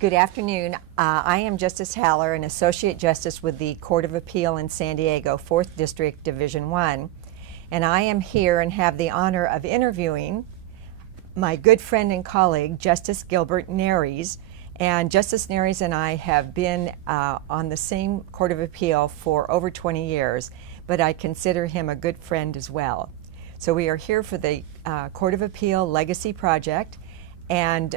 Good afternoon. I am Justice Haller, an Associate Justice with the Court of Appeal in San Diego, 4th District, Division 1. And I am here and have the honor of interviewing my good friend and colleague, Justice Gilbert Nares. And Justice Nares and I have been on the same Court of Appeal for over 20 years, but I consider him a good friend as well. So we are here for the Court of Appeal Legacy Project. And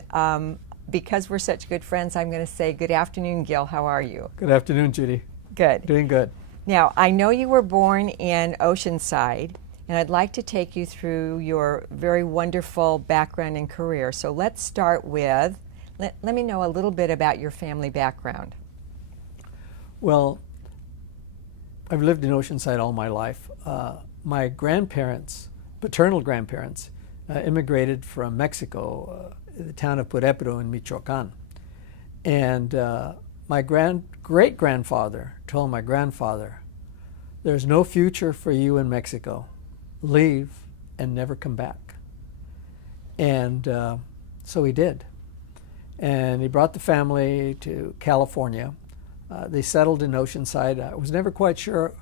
because we're such good friends, I'm going to say good afternoon, Gil. How are you? Good afternoon, Judy. Good. Doing good. Now, I know you were born in Oceanside, and I'd like to take you through your very wonderful background and career. So let's start with, let me know a little bit about your family background. Well, I've lived in Oceanside all my life. My grandparents, paternal grandparents, immigrated from Mexico, the town of Purépeto in Michoacán. And my great-grandfather told my grandfather, "There's no future for you in Mexico. Leave and never come back." And so he did. And he brought the family to California. They settled in Oceanside. I was never quite sure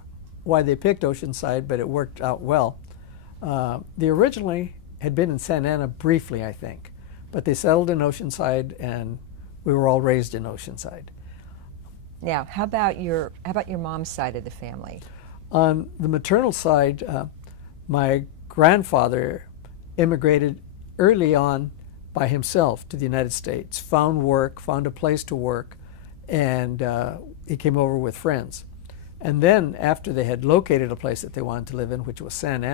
why they picked Oceanside, but it worked out well. They originally had been in Santa Ana briefly, I think. But they settled in Oceanside, and we were all raised in Oceanside. Now, how about your mom's side of the family? On the maternal side, my grandfather immigrated early on by himself to the United States, found work, found a place to work, and he came over with friends. And then, after they had located a place that they wanted to live in, which was Santa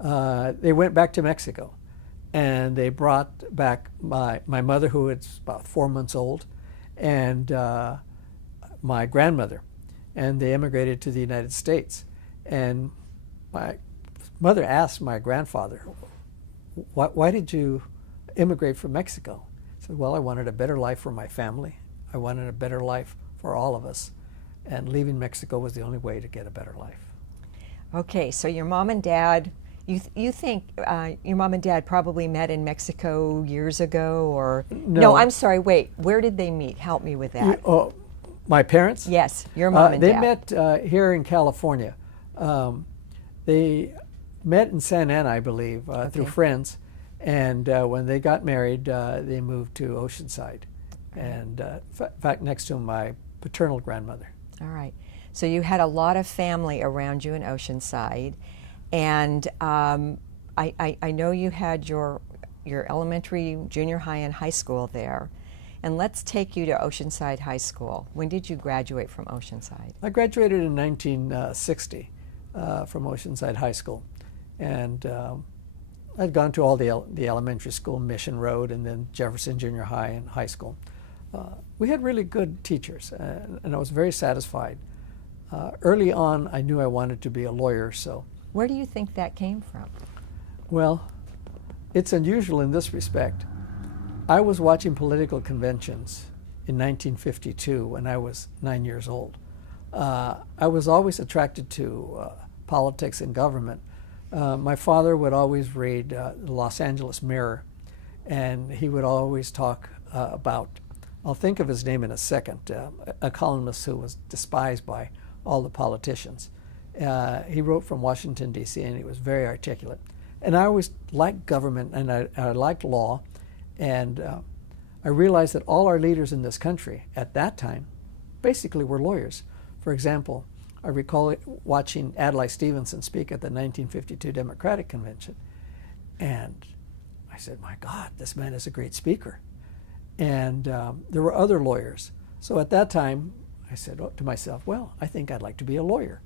Ana, they went back to Mexico. And they brought back my mother, who was about 4 months old, and my grandmother. And they immigrated to the United States. And my mother asked my grandfather, why did you immigrate from Mexico? He said, "Well, I wanted a better life for my family. I wanted a better life for all of us. And leaving Mexico was the only way to get a better life." Okay, so your mom and dad, you think your mom and dad probably met in Mexico years ago, or no? I'm sorry. Wait, where did they meet? Help me with that. My parents? Yes, your mom and dad. They met here in California. They met in Santa Ana, I believe, through friends, and when they got married, they moved to Oceanside, and in fact, next to my paternal grandmother. All right. So you had a lot of family around you in Oceanside. And I know you had your elementary, junior high, and high school there. And let's take you to Oceanside High School. When did you graduate from Oceanside? I graduated in 1960 from Oceanside High School. And I'd gone to all the elementary school, Mission Road, and then Jefferson Junior High and high school. We had really good teachers, and I was very satisfied. Early on, I knew I wanted to be a lawyer, so. Where do you think that came from? Well, it's unusual in this respect. I was watching political conventions in 1952 when I was 9 years old. I was always attracted to politics and government. My father would always read the Los Angeles Mirror, and he would always talk about, I'll think of his name in a second, a columnist who was despised by all the politicians. He wrote from Washington, D.C., and he was very articulate. And I always liked government, and I liked law, and I realized that all our leaders in this country at that time basically were lawyers. For example, I recall watching Adlai Stevenson speak at the 1952 Democratic Convention, and I said, "My God, this man is a great speaker." And there were other lawyers. So at that time, I said to myself, well, I think I'd like to be a lawyer.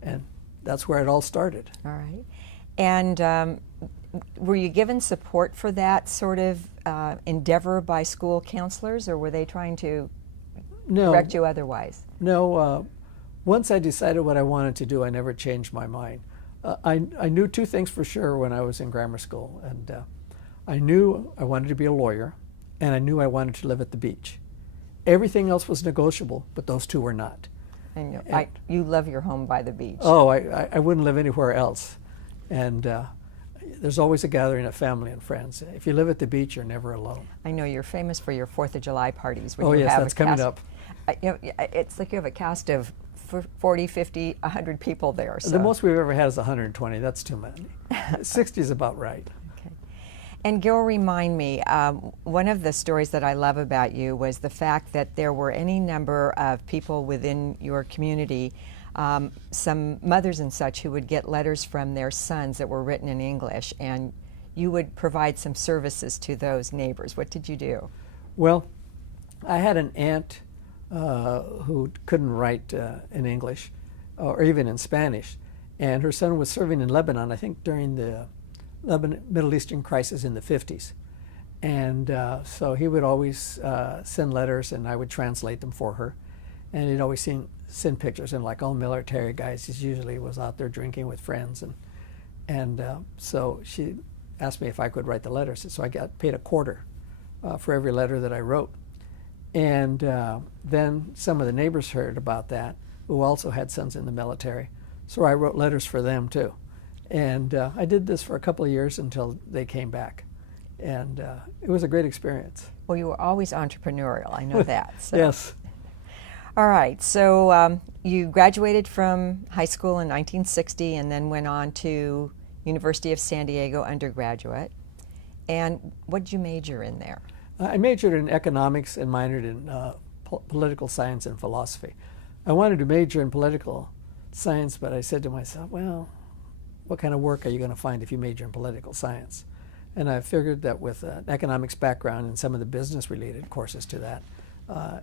And that's where it all started. All right. And were you given support for that sort of endeavor by school counselors, or were they trying to direct you otherwise? No. Once I decided what I wanted to do, I never changed my mind. I knew two things for sure when I was in grammar school. And I knew I wanted to be a lawyer, and I knew I wanted to live at the beach. Everything else was negotiable, but those two were not. And you love your home by the beach. Oh, I wouldn't live anywhere else. And there's always a gathering of family and friends. If you live at the beach, you're never alone. I know you're famous for your 4th of July parties. Where Oh, you yes, have that's a coming cast, up. It's like you have a cast of 40, 50, 100 people there. So. The most we've ever had is 120. That's too many. 60 is about right. Okay. And Gil, remind me, one of the stories that I love about you was the fact that there were any number of people within your community, some mothers and such, who would get letters from their sons that were written in English, and you would provide some services to those neighbors. What did you do? Well, I had an aunt who couldn't write in English or even in Spanish, and her son was serving in Lebanon, I think during the Middle Eastern crisis in the 50s. And so he would always send letters, and I would translate them for her. And he'd always send pictures, and like all military guys, he usually was out there drinking with friends. And so she asked me if I could write the letters. So I got paid $0.25 for every letter that I wrote. And then some of the neighbors heard about that, who also had sons in the military. So I wrote letters for them too. And I did this for a couple of years until they came back. And it was a great experience. Well, you were always entrepreneurial, I know that. So. Yes. All right, so you graduated from high school in 1960 and then went on to University of San Diego undergraduate. And what did you major in there? I majored in economics and minored in political science and philosophy. I wanted to major in political science, but I said to myself, well, what kind of work are you going to find if you major in political science? And I figured that with an economics background and some of the business-related courses to that,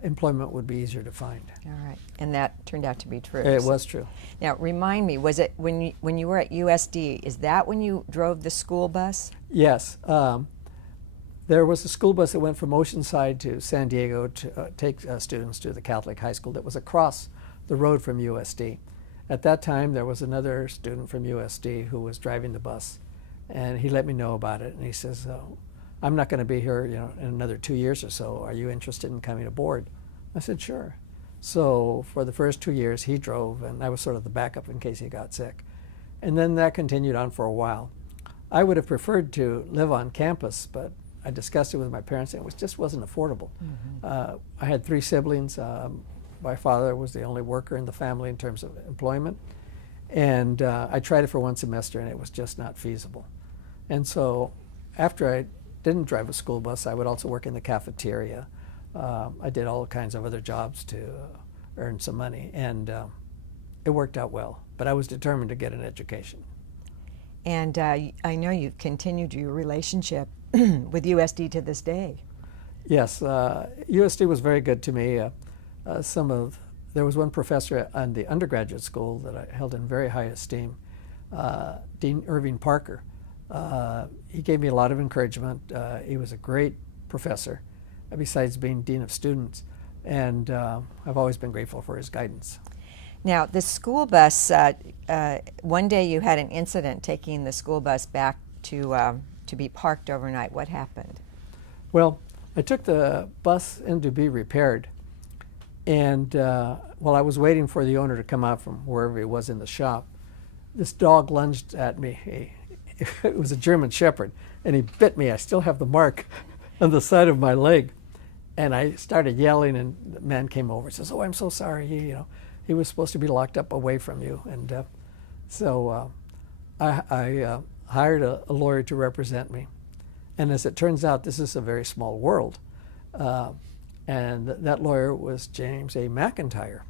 employment would be easier to find. All right, and that turned out to be true. It was true. Now, remind me, was it when you were at USD, is that when you drove the school bus? Yes. There was a school bus that went from Oceanside to San Diego to take students to the Catholic high school that was across the road from USD. At that time, there was another student from USD who was driving the bus, and he let me know about it. And he says, "I'm not going to be here, in another 2 years or so. Are you interested in coming aboard?" I said, "Sure." So for the first 2 years, he drove, and I was sort of the backup in case he got sick. And then that continued on for a while. I would have preferred to live on campus, but I discussed it with my parents, and it just wasn't affordable. Mm-hmm. I had 3 siblings. My father was the only worker in the family in terms of employment. And I tried it for 1 semester, and it was just not feasible. And so after I didn't drive a school bus, I would also work in the cafeteria. I did all kinds of other jobs to earn some money, and it worked out well. But I was determined to get an education. And I know you've continued your relationship with USD to this day. Yes, USD was very good to me. There was one professor on the undergraduate school that I held in very high esteem, Dean Irving Parker. He gave me a lot of encouragement. He was a great professor, besides being dean of students, and I've always been grateful for his guidance. Now, the school bus, one day you had an incident taking the school bus back to be parked overnight. What happened? Well, I took the bus in to be repaired, and while I was waiting for the owner to come out from wherever he was in the shop, this dog lunged at me. It was a German Shepherd, and he bit me. I still have the mark on the side of my leg. And I started yelling, and the man came over and says, "Oh, I'm so sorry. He was supposed to be locked up away from you." And so I hired a lawyer to represent me. And as it turns out, this is a very small world. And that lawyer was James A. McIntyre.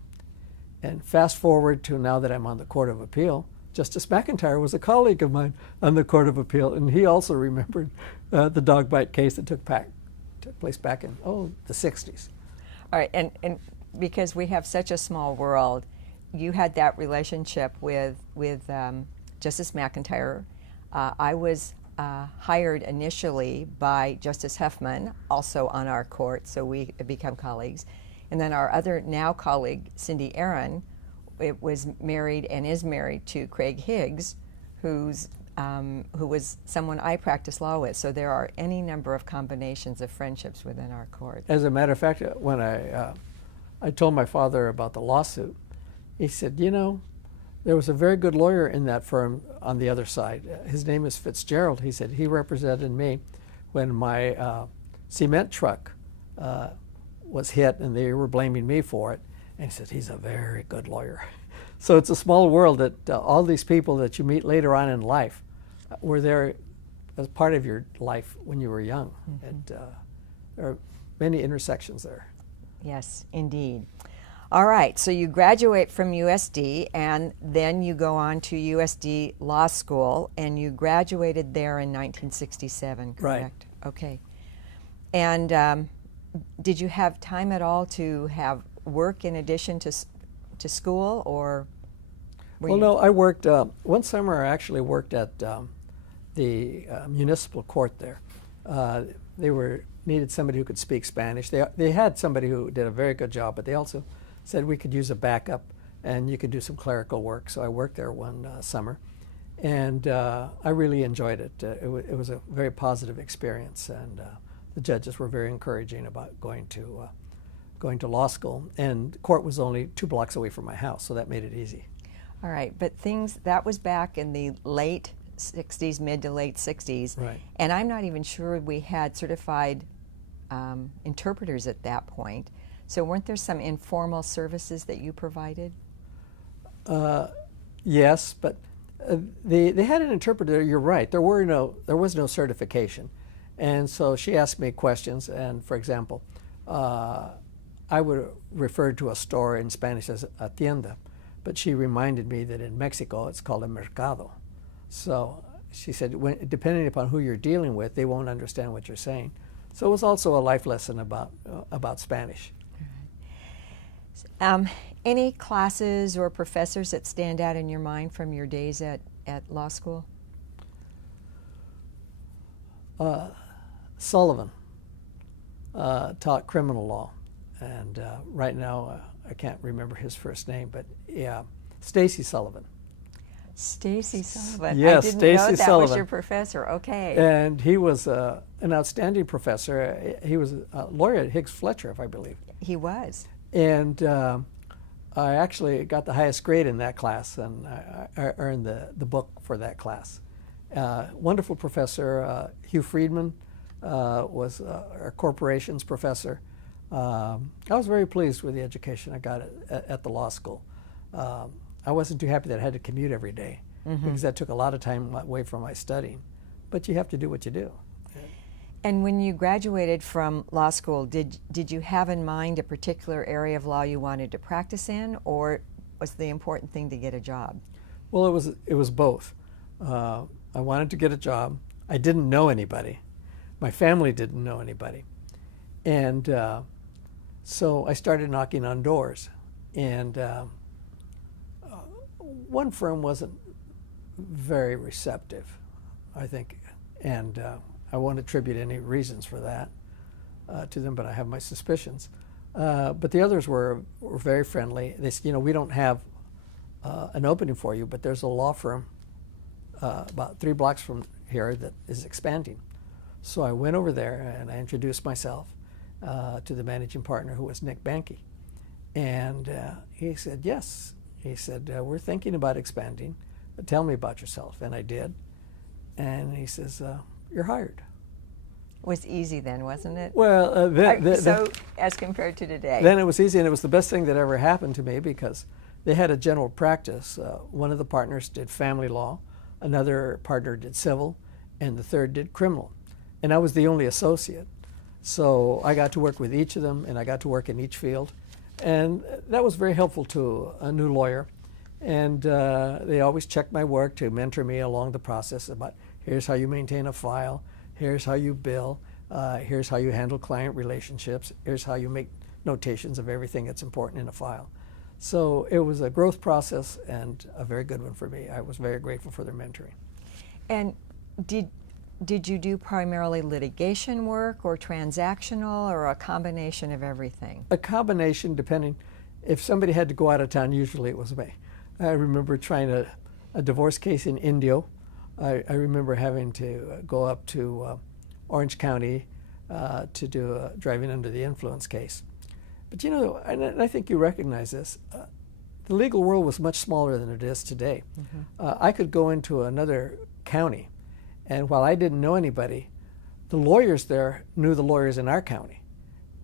And fast forward to now that I'm on the Court of Appeal, Justice McIntyre was a colleague of mine on the Court of Appeal, and he also remembered the dog bite case that took place back in, the 60s. All right, and because we have such a small world, you had that relationship with Justice McIntyre. I was hired initially by Justice Huffman, also on our court, so we become colleagues. And then our other now colleague, Cindy Aaron, was married and is married to Craig Higgs, who was someone I practiced law with. So there are any number of combinations of friendships within our court. As a matter of fact, when I told my father about the lawsuit, he said, there was a very good lawyer in that firm on the other side. His name is Fitzgerald. He said he represented me when my cement truck was hit and they were blaming me for it. And he said, he's a very good lawyer. So it's a small world that all these people that you meet later on in life were there as part of your life when you were young. Mm-hmm. And there are many intersections there. Yes, indeed. All right, so you graduate from USD and then you go on to USD Law School, and you graduated there in 1967, correct? Right. Okay. And did you have time at all to have work in addition to school, or? Well, no, I worked, one summer I actually worked at the Municipal Court there. They needed somebody who could speak Spanish. They had somebody who did a very good job, but they also said we could use a backup and you could do some clerical work. So I worked there one summer, and I really enjoyed it. It was a very positive experience, and the judges were very encouraging about going to law school. And court was only 2 blocks away from my house, so that made it easy. All right, but that was back in the late 60s, mid to late 60s. Right. And I'm not even sure we had certified interpreters at that point. So weren't there some informal services that you provided? Yes, but they had an interpreter. You're right. There was no certification, and so she asked me questions. And for example, I would refer to a store in Spanish as a tienda, but she reminded me that in Mexico it's called a mercado. So she said, depending upon who you're dealing with, they won't understand what you're saying. So it was also a life lesson about Spanish. Any classes or professors that stand out in your mind from your days at law school? Sullivan Taught criminal law, and right now I can't remember his first name, but yeah, Stacy Sullivan. Stacy Sullivan. Yes, I didn't Stacy know that Sullivan. was your professor. Okay. And he was an outstanding professor. He was a lawyer at Higgs Fletcher, if I believe. He was. And I actually got the highest grade in that class, and I earned the book for that class. Wonderful professor. Hugh Friedman was our corporations professor. I was very pleased with the education I got at the law school. I wasn't too happy that I had to commute every day, because that took a lot of time away from my studying. But you have to do what you do. And when you graduated from law school, did you have in mind a particular area of law you wanted to practice in, or was the important thing to get a job? Well, it was both. I wanted to get a job. I didn't know anybody. My family didn't know anybody. And so I started knocking on doors. And one firm wasn't very receptive, I think. And I won't attribute any reasons for that to them, but I have my suspicions. But the others were very friendly. They said, we don't have an opening for you, but there's a law firm about 3 blocks from here that is expanding. So I went over there and I introduced myself to the managing partner, who was Nick Banke. And he said, yes. He said, we're thinking about expanding. Tell me about yourself. And I did. And he says, you're hired. It was easy then, wasn't it? Well, so as compared to today. Then it was easy, and it was the best thing that ever happened to me, because they had a general practice. One of the partners did family law, another partner did civil, and the third did criminal. And I was the only associate. So I got to work with each of them, and I got to work in each field. And that was very helpful to a new lawyer. And they always checked my work to mentor me along the process about, here's how you maintain a file, here's how you bill, here's how you handle client relationships, here's how you make notations of everything that's important in a file. So it was a growth process, and a very good one for me. I was very grateful for their mentoring. And did you do primarily litigation work or transactional, or a combination of everything? A combination, depending. If somebody had to go out of town, usually it was me. I remember trying a divorce case in Indio. I remember having to go up to Orange County to do a driving under the influence case. But and I think you recognize this, the legal world was much smaller than it is today. I could go into another county, and while I didn't know anybody, the lawyers there knew the lawyers in our county.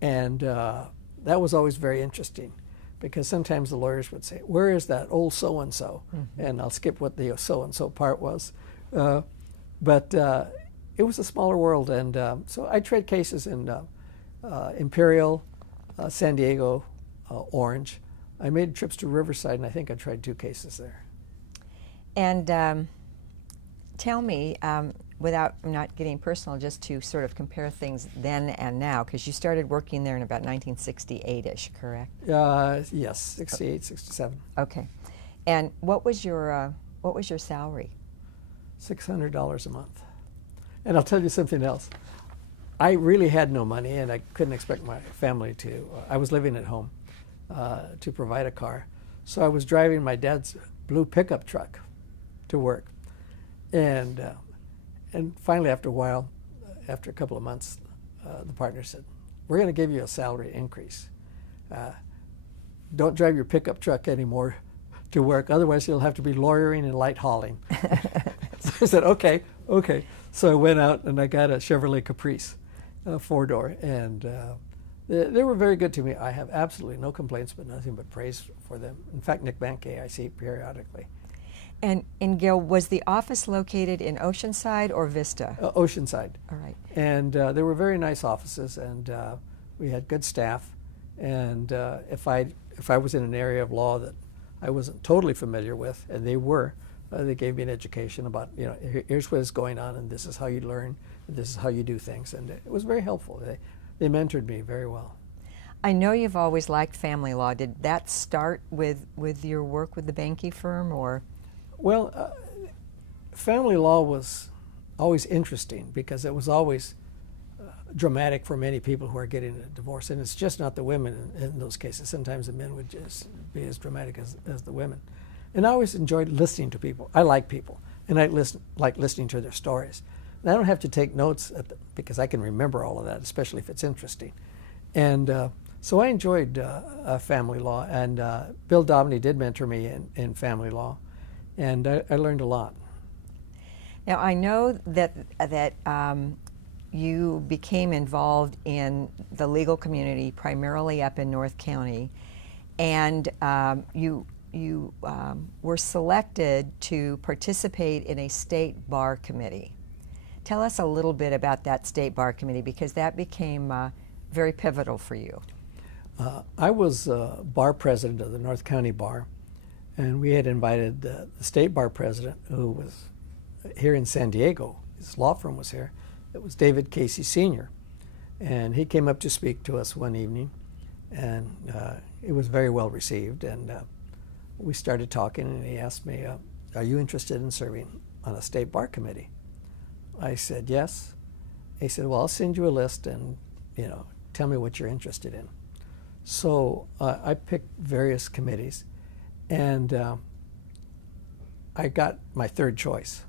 And that was always very interesting, because sometimes the lawyers would say, where is that old so-and-so? And I'll skip what the so-and-so part was. But it was a smaller world, and so I tried cases in Imperial, San Diego, Orange. I made trips to Riverside, and I think I tried 2 cases there. And tell me, without not getting personal, just to sort of compare things then and now, because you started working there in about 1968-ish, correct? Yes, 68, 67. Okay. And what was your salary? $600 a month. And I'll tell you something else. I really had no money, and I couldn't expect my family to. I was living at home to provide a car. So I was driving my dad's blue pickup truck to work. And finally, after a while, after a couple of months, the partner said, we're going to give you a salary increase. Don't drive your pickup truck anymore to work, otherwise you'll have to be lawyering and light hauling. So I said, okay. So I went out and I got a Chevrolet Caprice, 4-door, and they were very good to me. I have absolutely no complaints, but nothing but praise for them. In fact, Nick Bankay I see periodically. And Gil, was the office located in Oceanside or Vista? Oceanside. All right. And they were very nice offices, and we had good staff. And if I was in an area of law that I wasn't totally familiar with, and they were, they gave me an education about, here's what is going on, and this is how you learn, and this is how you do things. And it was very helpful. They mentored me very well. I know you've always liked family law. Did that start with your work with the Bankay firm, or? Well, family law was always interesting because it was always dramatic for many people who are getting a divorce. And it's just not the women in those cases. Sometimes the men would just be as dramatic as the women. And I always enjoyed listening to people. I like people, and I like listening to their stories. And I don't have to take notes because I can remember all of that, especially if it's interesting. And so I enjoyed family law, and Bill Dobney did mentor me in family law. And I learned a lot. Now, I know that you became involved in the legal community primarily up in North County, and you were selected to participate in a state bar committee. Tell us a little bit about that state bar committee, because that became very pivotal for you. I was bar president of the North County Bar. And we had invited the state bar president, who was here in San Diego. His law firm was here. It was David Casey Sr. And he came up to speak to us one evening, and it was very well received. And we started talking, and he asked me, are you interested in serving on a state bar committee? I said, yes. He said, well, I'll send you a list, and tell me what you're interested in. So I picked various committees. And I got my third choice,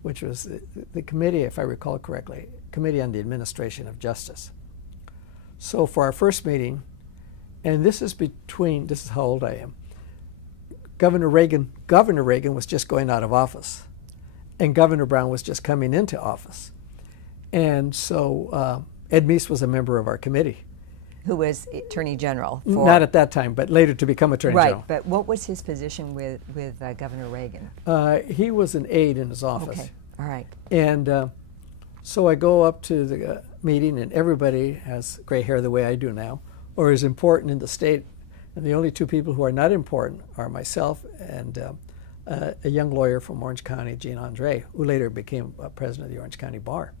which was the committee, if I recall correctly, Committee on the Administration of Justice. So for our first meeting, and this is how old I am, Governor Reagan was just going out of office, and Governor Brown was just coming into office. And so Ed Meese was a member of our committee. Who was Attorney General? Not at that time, but later to become Attorney General. Right, but what was his position with Governor Reagan? He was an aide in his office. Okay, all right. And so I go up to the meeting, and everybody has gray hair the way I do now, or is important in the state. And the only 2 people who are not important are myself and a young lawyer from Orange County, Jean Andre, who later became president of the Orange County Bar.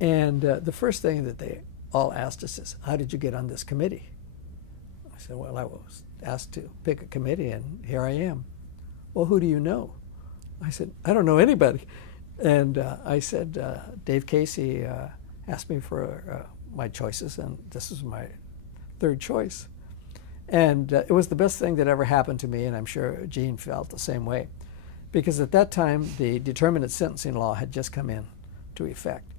And the first thing that they all asked us is, how did you get on this committee? I said, well, I was asked to pick a committee, and here I am. Well, who do you know? I said, I don't know anybody. And I said, Dave Casey asked me for my choices, and this is my third choice. And it was the best thing that ever happened to me, and I'm sure Gene felt the same way. Because at that time, the determinate sentencing law had just come into effect.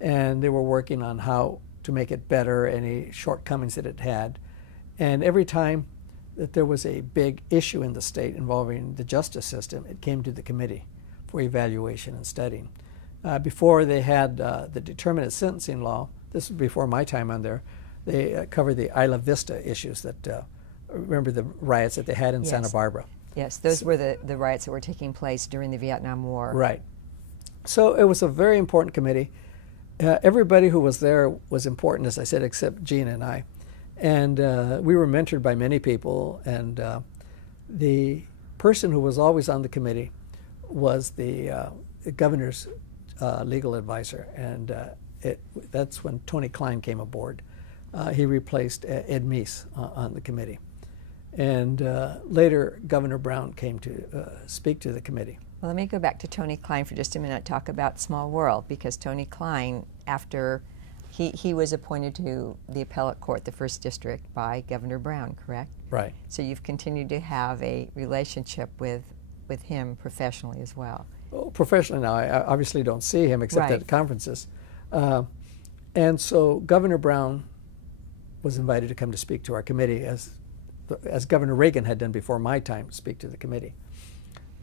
And they were working on how to make it better, any shortcomings that it had. And every time that there was a big issue in the state involving the justice system, it came to the committee for evaluation and studying. Before they had the determinate sentencing law, this was before my time on there, they covered the Isla Vista issues that, remember the riots that they had in Santa Barbara? Yes, those were the riots that were taking place during the Vietnam War. Right. So it was a very important committee. Everybody who was there was important, as I said, except Gene and I. And we were mentored by many people, and the person who was always on the committee was the governor's legal advisor, and that's when Tony Klein came aboard. He replaced Ed Meese on the committee. And later, Governor Brown came to speak to the committee. Well, let me go back to Tony Klein for just a minute, talk about small world, because Tony Klein, after he was appointed to the Appellate Court, the First District, by Governor Brown, correct? Right. So you've continued to have a relationship with him professionally as well. Well, professionally now, I obviously don't see him except Right. at conferences. And so Governor Brown was invited to come to speak to our committee, as Governor Reagan had done before my time, to speak to the committee.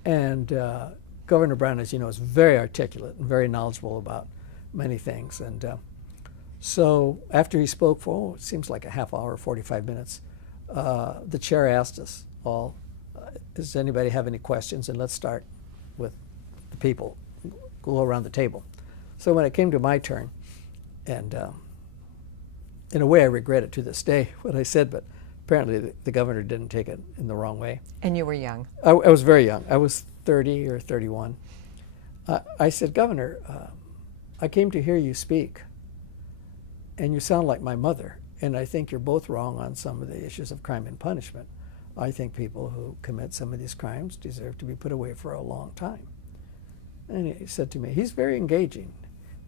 And Governor Brown, as you know, is very articulate and very knowledgeable about many things. And so after he spoke for, it seems like a half hour, 45 minutes, the chair asked us all, does anybody have any questions? And let's start with the people, go around the table. So when it came to my turn, and in a way I regret it to this day what I said, but apparently the governor didn't take it in the wrong way. And you were young. I was very young. I was 30 or 31. I said, Governor, I came to hear you speak, and you sound like my mother, and I think you're both wrong on some of the issues of crime and punishment. I think people who commit some of these crimes deserve to be put away for a long time. And he said to me, he's very engaging.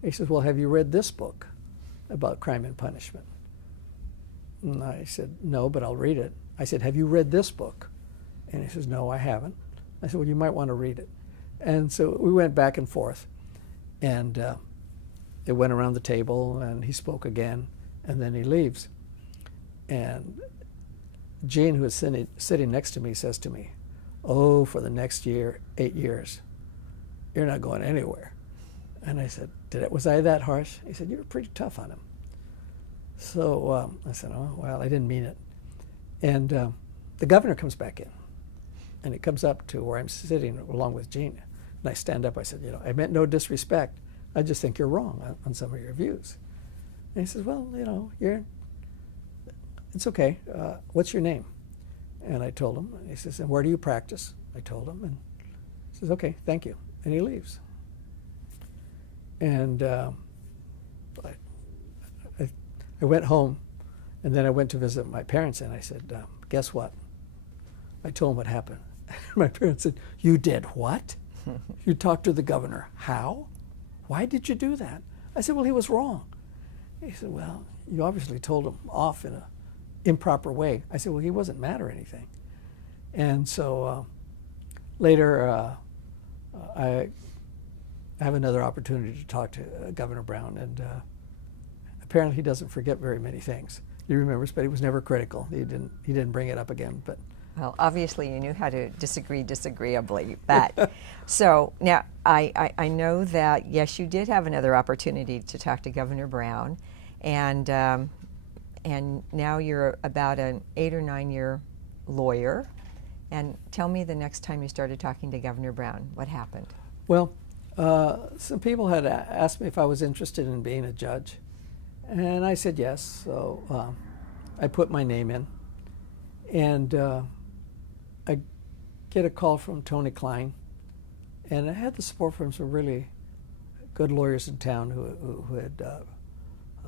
He says, well, have you read this book about crime and punishment? And I said, no, but I'll read it. I said, have you read this book? And he says, no, I haven't. I said, well, you might want to read it. And so we went back and forth, and it went around the table, and he spoke again, and then he leaves. And Gene, who was sitting next to me, says to me, oh, for the next 8 years, you're not going anywhere. And I said, was I that harsh? He said, you were pretty tough on him. So I said, oh, well, I didn't mean it. And the governor comes back in, and he comes up to where I'm sitting along with Gene. And I stand up, I said, I meant no disrespect. I just think you're wrong on some of your views. And he says, well, it's okay. What's your name? And I told him. And he says, and where do you practice? I told him. And he says, okay, thank you. And he leaves. And I went home, and then I went to visit my parents, and I said, guess what? I told them what happened. My parents said, you did what? You talked to the governor. How? Why did you do that? I said, well, he was wrong. He said, well, you obviously told him off in an improper way. I said, well, he wasn't mad or anything. And so later I have another opportunity to talk to Governor Brown, and apparently he doesn't forget very many things. He remembers, but he was never critical. He didn't bring it up again. But well, obviously you knew how to disagree disagreeably. But so now I know that yes, you did have another opportunity to talk to Governor Brown, and now you're about an 8 or 9 year lawyer. And tell me the next time you started talking to Governor Brown, what happened? Well, some people had asked me if I was interested in being a judge, and I said yes. So I put my name in, and I get a call from Tony Klein, and I had the support from some really good lawyers in town who had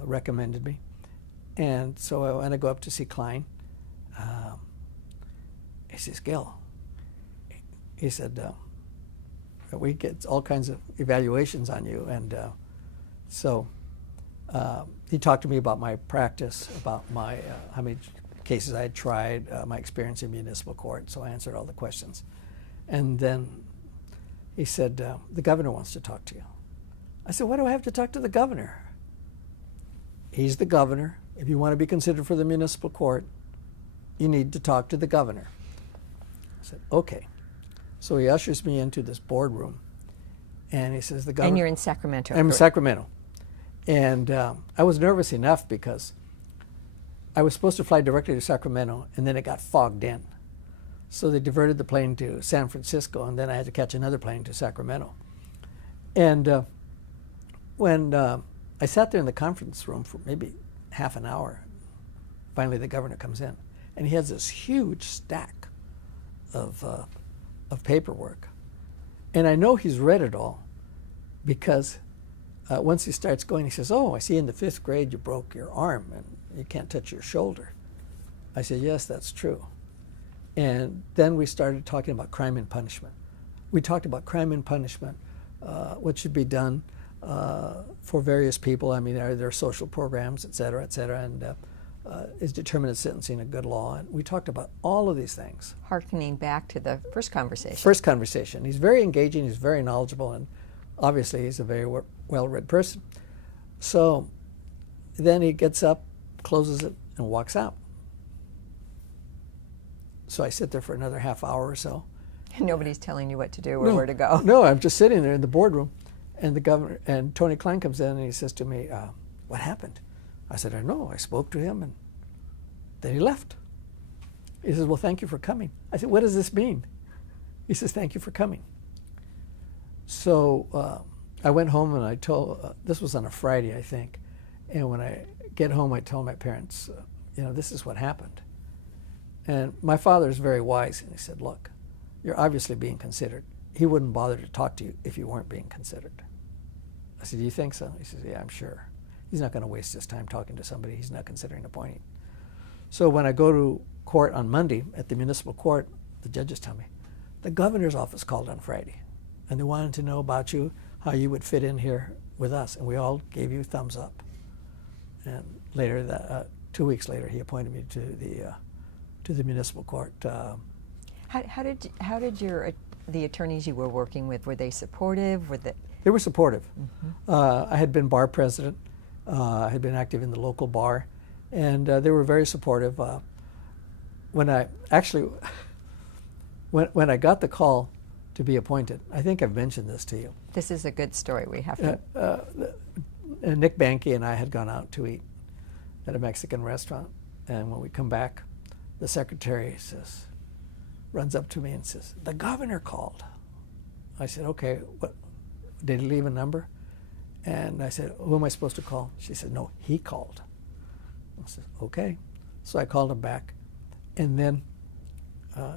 recommended me. And so when I go up to see Klein, he says, Gil, he said, we get all kinds of evaluations on you. And so he talked to me about my practice, about my how many cases I had tried, my experience in municipal court. So I answered all the questions. And then he said, the governor wants to talk to you. I said, why do I have to talk to the governor? He's the governor. If you want to be considered for the municipal court, you need to talk to the governor. I said, okay. So he ushers me into this boardroom, and he says, the governor... And you're in Sacramento. I'm in correct? Sacramento. And I was nervous enough because I was supposed to fly directly to Sacramento, and then it got fogged in. So they diverted the plane to San Francisco, and then I had to catch another plane to Sacramento. And when I sat there in the conference room for maybe half an hour, finally the governor comes in, and he has this huge stack of paperwork. And I know he's read it all because once he starts going, he says, oh, I see in the 5th grade you broke your arm and you can't touch your shoulder. I said, yes, that's true. And then we started talking about crime and punishment. We talked about crime and punishment, what should be done for various people. I mean, are there social programs, et cetera, and is determinate sentencing a good law? And we talked about all of these things. Harkening back to the first conversation. First conversation. He's very engaging, he's very knowledgeable, and obviously he's a very well-read person. So then he gets up, closes it, and walks out. So I sit there for another half hour or so. And nobody's telling you what to do or where to go. No, I'm just sitting there in the boardroom, and the governor and Tony Klein comes in and he says to me, "What happened?" I said, "I don't know. I spoke to him, and then he left." He says, "Well, thank you for coming." I said, "What does this mean?" He says, "Thank you for coming." So I went home and I told. This was on a Friday, I think, and when I get home, I told my parents, this is what happened. And my father is very wise, and he said, "Look, you're obviously being considered. He wouldn't bother to talk to you if you weren't being considered." I said, "Do you think so?" He says, "Yeah, I'm sure. He's not going to waste his time talking to somebody he's not considering appointing." So when I go to court on Monday at the Municipal Court, the judges tell me, the governor's office called on Friday, and they wanted to know about you, how you would fit in here with us, and we all gave you thumbs up. And later, 2 weeks later, he appointed me to the Municipal Court. How did the attorneys you were working with, were they supportive? They were supportive. Mm-hmm. I had been bar president. I had been active in the local bar, and they were very supportive. When I got the call to be appointed, I think I've mentioned this to you. This is a good story. We have to. Nick Banke and I had gone out to eat at a Mexican restaurant, and when we come back, the secretary runs up to me and says, "The governor called." I said, "Okay, what? Did he leave a number?" And I said, "Who am I supposed to call?" She said, "No, he called." I said, "Okay." So I called him back, and then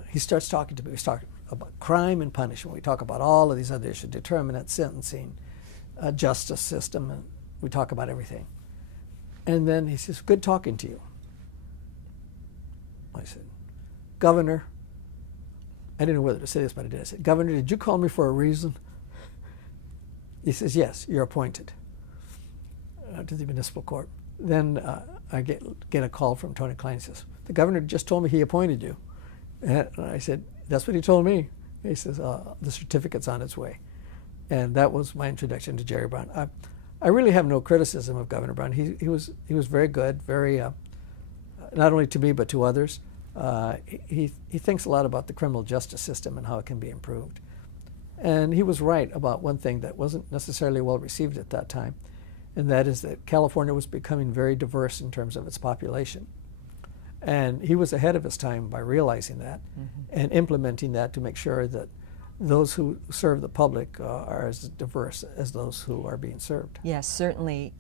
he starts talking to me. He's talking about crime and punishment. We talk about all of these other issues, determinate sentencing, justice system, and we talk about everything. And then he says, "Good talking to you." I said, "Governor," I didn't know whether to say this, but I did. I said, "Governor, did you call me for a reason?" He says, "Yes, you're appointed to the Municipal Court." Then I get a call from Tony Klein. He says, "The governor just told me he appointed you." And I said, "That's what he told me." He says, "The certificate's on its way." And that was my introduction to Jerry Brown. I really have no criticism of Governor Brown. He was very good, very not only to me but to others. He thinks a lot about the criminal justice system and how it can be improved. And he was right about one thing that wasn't necessarily well received at that time, and that is that California was becoming very diverse in terms of its population. And he was ahead of his time by realizing that and implementing that to make sure that those who serve the public are as diverse as those who are being served. Yes, certainly,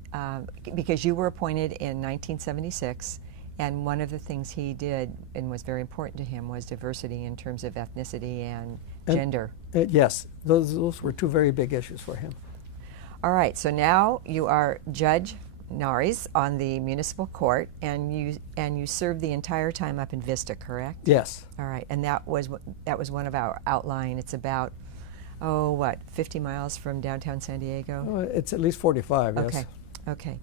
because you were appointed in 1976, and one of the things he did and was very important to him was diversity in terms of ethnicity and gender. Yes, those were two very big issues for him. All right, so now you are Judge Nares on the Municipal Court, and you served the entire time up in Vista, correct? Yes. All right, and that was one of our outline. It's about 50 miles from downtown San Diego? It's at least 45, yes. Okay.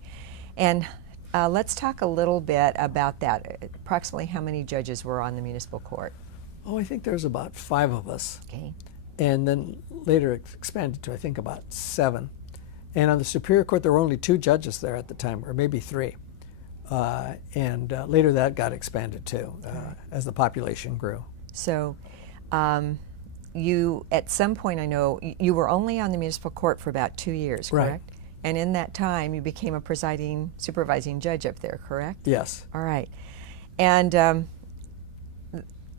And let's talk a little bit about that. Approximately how many judges were on the Municipal Court? Oh, I think there's about 5 of us. Okay. And then later expanded to, I think, about 7. And on the Superior Court, there were only 2 judges there at the time, or maybe 3. and later that got expanded too as the population grew. So you, at some point, I know, you were only on the municipal court for about 2 years, correct? Right. And in that time, you became a supervising judge up there, correct? Yes. All right. And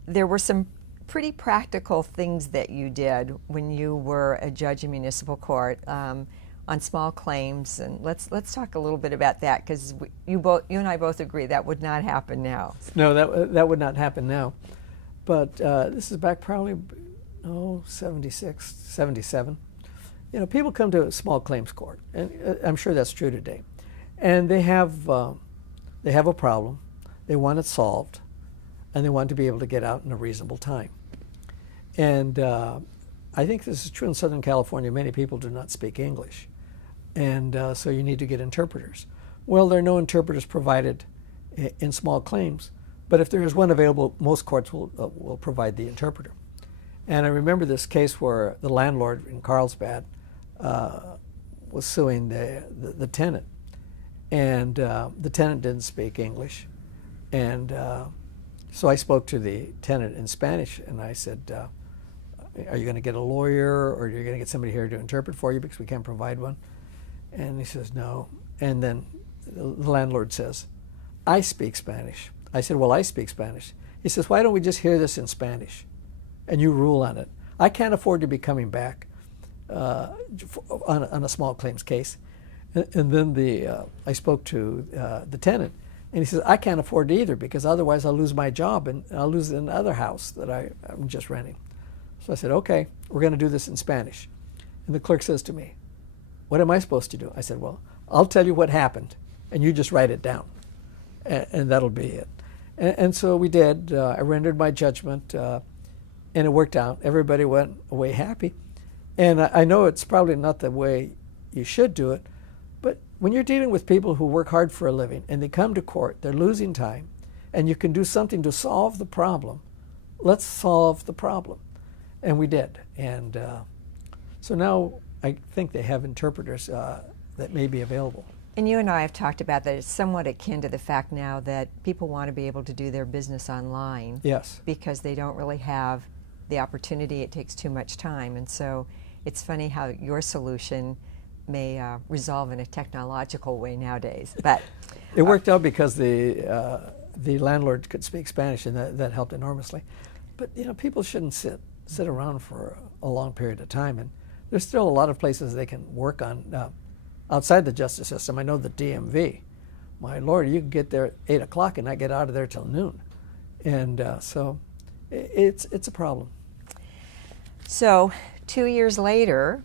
there were some pretty practical things that you did when you were a judge in municipal court on small claims, and let's talk a little bit about that, because you and I both agree that would not happen now. No, that would not happen now. But this is back probably 76, 77. You know, people come to a small claims court, and I'm sure that's true today, and they have a problem, they want it solved, and they want to be able to get out in a reasonable time. And I think this is true in Southern California. Many people do not speak English, and so you need to get interpreters. Well, there are no interpreters provided in small claims, but if there is one available, most courts will provide the interpreter. And I remember this case where the landlord in Carlsbad was suing the tenant, and the tenant didn't speak English, and so I spoke to the tenant in Spanish, and I said, are you going to get a lawyer, or are you going to get somebody here to interpret for you because we can't provide one? And he says, no. And then the landlord says, I speak Spanish. I said, well, I speak Spanish. He says, why don't we just hear this in Spanish and you rule on it? I can't afford to be coming back on a small claims case. And then I spoke to the tenant, and he says, I can't afford to either, because otherwise I'll lose my job and I'll lose another house that I'm just renting. So I said, okay, we're going to do this in Spanish. And the clerk says to me, what am I supposed to do? I said, well, I'll tell you what happened, and you just write it down, and that'll be it. And so we did. I rendered my judgment, and it worked out. Everybody went away happy. And I know it's probably not the way you should do it, but when you're dealing with people who work hard for a living and they come to court, they're losing time, and you can do something to solve the problem, let's solve the problem. And we did. And so now I think they have interpreters that may be available. And you and I have talked about that. It's somewhat akin to the fact now that people want to be able to do their business online. Yes. Because they don't really have the opportunity. It takes too much time. And so it's funny how your solution may resolve in a technological way nowadays. But it worked out because the landlord could speak Spanish, and that helped enormously. But you know, people shouldn't sit around for a long period of time, and there's still a lot of places they can work on outside the justice system. I know the DMV. My Lord, you can get there at 8 o'clock and not get out of there till noon, and so it's a problem. So 2 years later,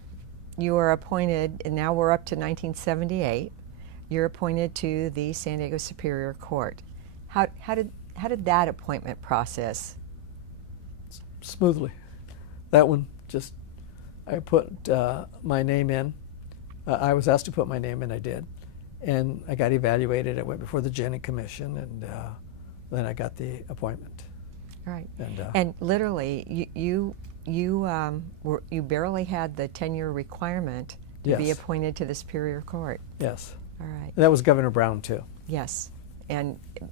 you were appointed, and now we're up to 1978. You're appointed to the San Diego Superior Court. How did that appointment process? Smoothly. That one just, I put my name in. I was asked to put my name in, I did. And I got evaluated. I went before the Jennings Commission, and then I got the appointment. Right. And literally, you barely had the tenure requirement to be Yes. appointed to the Superior Court. Yes. All right. And that was Governor Brown, too. Yes.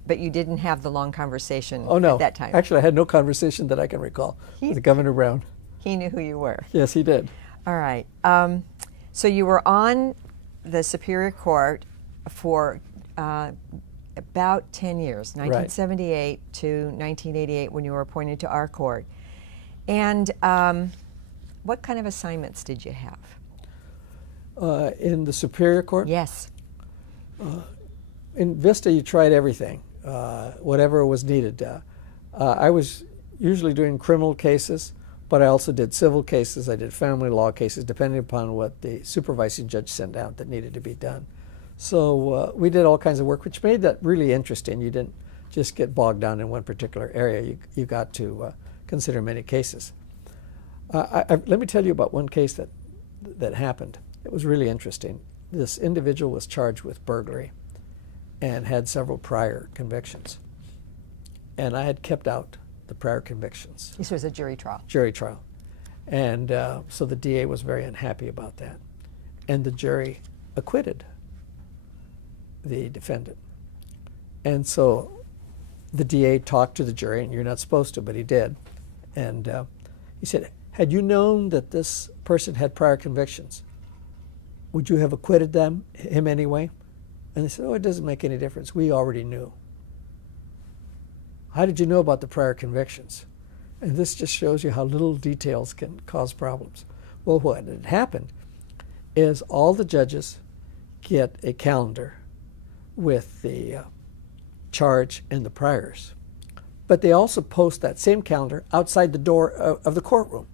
But you didn't have the long conversation Oh, no. at that time. Actually, I had no conversation that I can recall with Governor Brown. He knew who you were. Yes, he did. All right. So you were on the Superior Court for about 10 years, 1978 to 1988, when you were appointed to our court. And what kind of assignments did you have? In the Superior Court? Yes. In Vista, you tried everything, whatever was needed. I was usually doing criminal cases, but I also did civil cases. I did family law cases, depending upon what the supervising judge sent out that needed to be done. So we did all kinds of work, which made that really interesting. You didn't just get bogged down in one particular area. You got to consider many cases. Let me tell you about one case that happened. It was really interesting. This individual was charged with burglary and had several prior convictions. And I had kept out the prior convictions. This was a jury trial. Jury trial. And so the DA was very unhappy about that. And the jury acquitted the defendant. And so the DA talked to the jury, and you're not supposed to, but he did. And he said, had you known that this person had prior convictions, would you have acquitted him anyway? And they said, oh, it doesn't make any difference. We already knew. How did you know about the prior convictions? And this just shows you how little details can cause problems. Well, what had happened is all the judges get a calendar with the charge and the priors. But they also post that same calendar outside the door of the courtroom.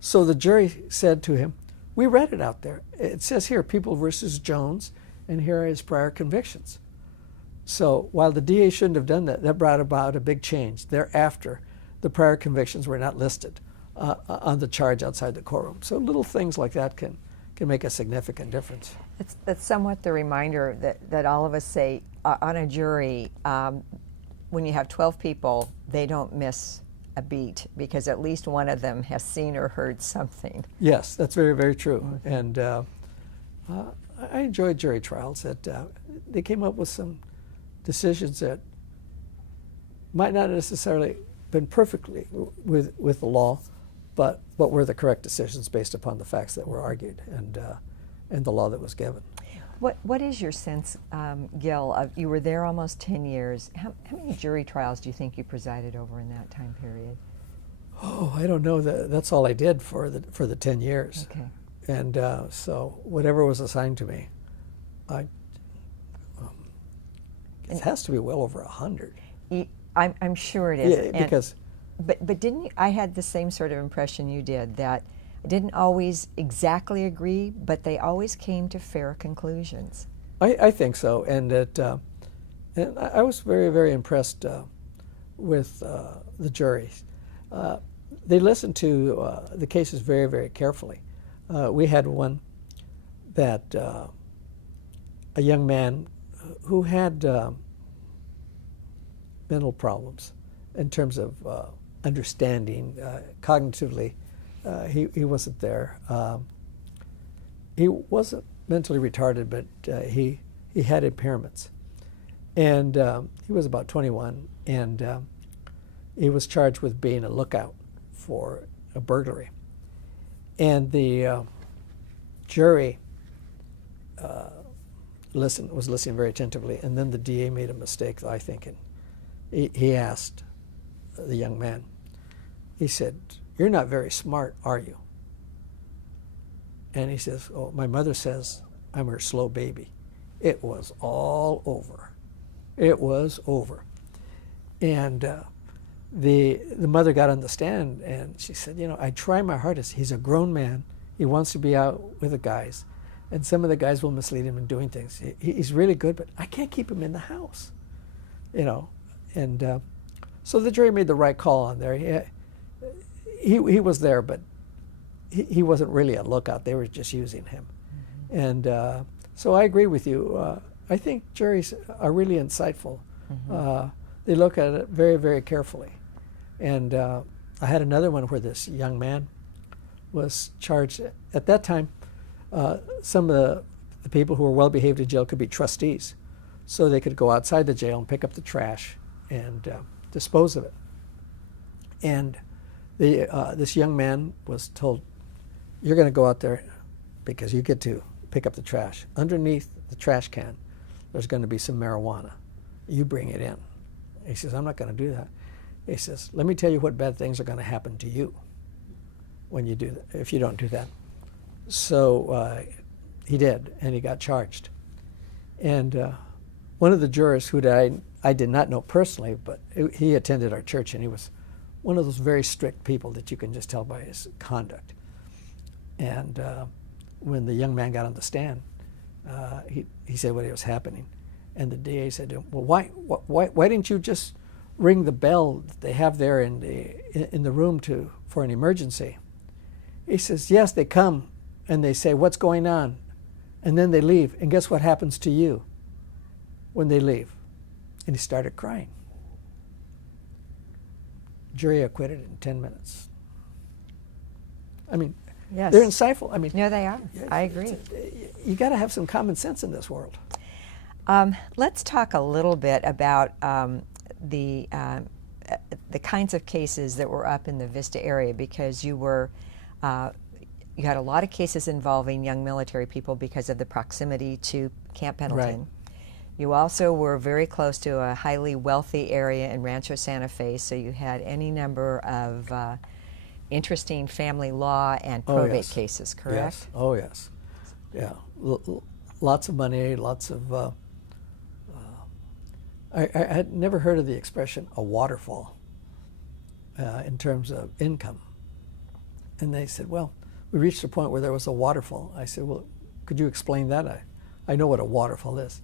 So the jury said to him, we read it out there. It says here, People versus Jones, and here are his prior convictions. So while the DA shouldn't have done that, that brought about a big change. Thereafter, the prior convictions were not listed on the charge outside the courtroom. So little things like that can make a significant difference. That's somewhat the reminder that all of us say on a jury, when you have 12 people, they don't miss a beat because at least one of them has seen or heard something. Yes, that's very, very true. And I enjoyed jury trials. That they came up with some decisions that might not necessarily been perfectly with the law, but were the correct decisions based upon the facts that were argued and the law that was given. What is your sense, Gil, you were there almost 10 years. How many jury trials do you think you presided over in that time period? Oh, I don't know. That's all I did for the 10 years. Okay. And so whatever was assigned to me, it has to be well over 100. I'm sure it is. Yeah, because. But didn't you, I had the same sort of impression you did, that I didn't always exactly agree, but they always came to fair conclusions. I think so, and that and I was very, very impressed with the juries. They listened to the cases very, very carefully. We had one that a young man who had mental problems in terms of understanding, cognitively, he wasn't there. He wasn't mentally retarded, but he had impairments. And he was about 21, and he was charged with being a lookout for a burglary. And the jury was listening very attentively, and then the DA made a mistake, I think, and he asked the young man, he said, "You're not very smart, are you?" And he says, "Oh, my mother says I'm her slow baby." It was all over. It was over. And the mother got on the stand, and she said, I try my hardest. He's a grown man. He wants to be out with the guys. And some of the guys will mislead him in doing things. He's really good, but I can't keep him in the house. And so the jury made the right call on there. He was there, but he wasn't really a lookout. They were just using him. Mm-hmm. And so I agree with you. I think juries are really insightful. Mm-hmm. They look at it very, very carefully. And I had another one where this young man was charged. At that time, some of the people who were well-behaved in jail could be trustees. So they could go outside the jail and pick up the trash and dispose of it. And this young man was told, "You're going to go out there because you get to pick up the trash. Underneath the trash can, there's going to be some marijuana. You bring it in." He says, "I'm not going to do that." He says, "Let me tell you what bad things are going to happen to you when you do that, if you don't do that." So he did, and he got charged. And one of the jurors who I did not know personally, but he attended our church, and he was one of those very strict people that you can just tell by his conduct. And when the young man got on the stand, he said what was happening. And the DA said to him, "Well, why didn't you just ring the bell that they have there in the room for an emergency?" He says, "Yes, they come and they say, 'What's going on?' And then they leave. And guess what happens to you when they leave?" And he started crying. Jury acquitted in 10 minutes. I mean, yes. They're insightful. I mean, no, they are. I agree. You got to have some common sense in this world. Let's talk a little bit about the kinds of cases that were up in the Vista area, because you had a lot of cases involving young military people because of the proximity to Camp Pendleton. Right. You also were very close to a highly wealthy area in Rancho Santa Fe, so you had any number of interesting family law and probate yes. cases, correct? Yes. Oh, yes. Yeah. Lots of money, lots of... I had never heard of the expression a waterfall in terms of income. And they said, well, we reached a point where there was a waterfall. I said, well, could you explain that? I know what a waterfall is.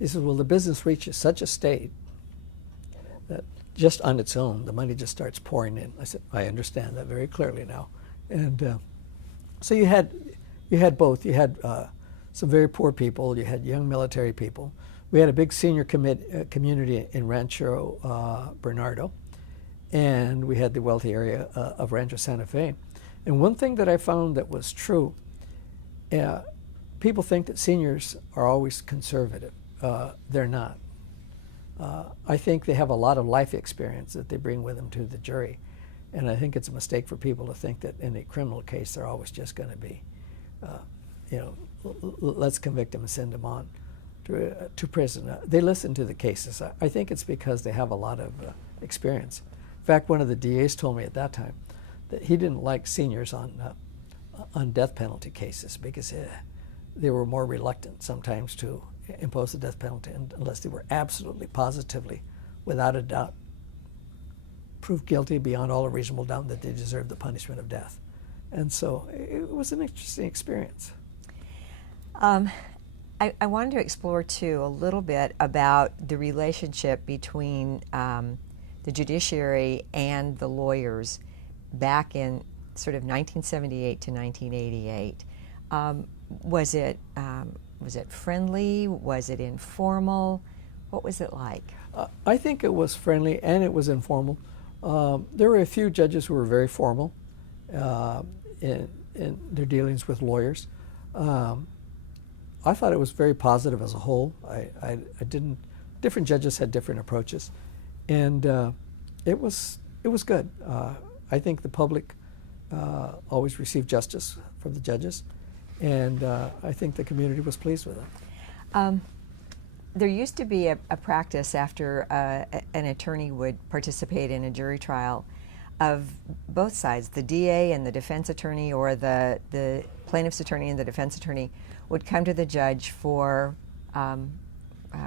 He said, well, the business reaches such a state that just on its own, the money just starts pouring in. I said, I understand that very clearly now. And so you had both. You had some very poor people. You had young military people. We had a big senior community in Rancho Bernardo, and we had the wealthy area of Rancho Santa Fe. And one thing that I found that was true, people think that seniors are always conservative. They're not. I think they have a lot of life experience that they bring with them to the jury. And I think it's a mistake for people to think that in a criminal case they're always just going to be, let's convict them and send them on to prison. They listen to the cases. I think it's because they have a lot of experience. In fact, one of the DAs told me at that time that he didn't like seniors on death penalty cases because they were more reluctant sometimes to impose the death penalty unless they were absolutely, positively, without a doubt, proved guilty beyond all a reasonable doubt that they deserved the punishment of death. And so it was an interesting experience. I wanted to explore, too, a little bit about the relationship between the judiciary and the lawyers back in sort of 1978 to 1988. Was it friendly? Was it informal? What was it like? I think it was friendly and it was informal. There were a few judges who were very formal in their dealings with lawyers. I thought it was very positive as a whole. I didn't. Different judges had different approaches, and it was good. I think the public always received justice from the judges, and I think the community was pleased with it. There used to be a practice after an attorney would participate in a jury trial of both sides, the DA and the defense attorney, or the plaintiff's attorney and the defense attorney, would come to the judge for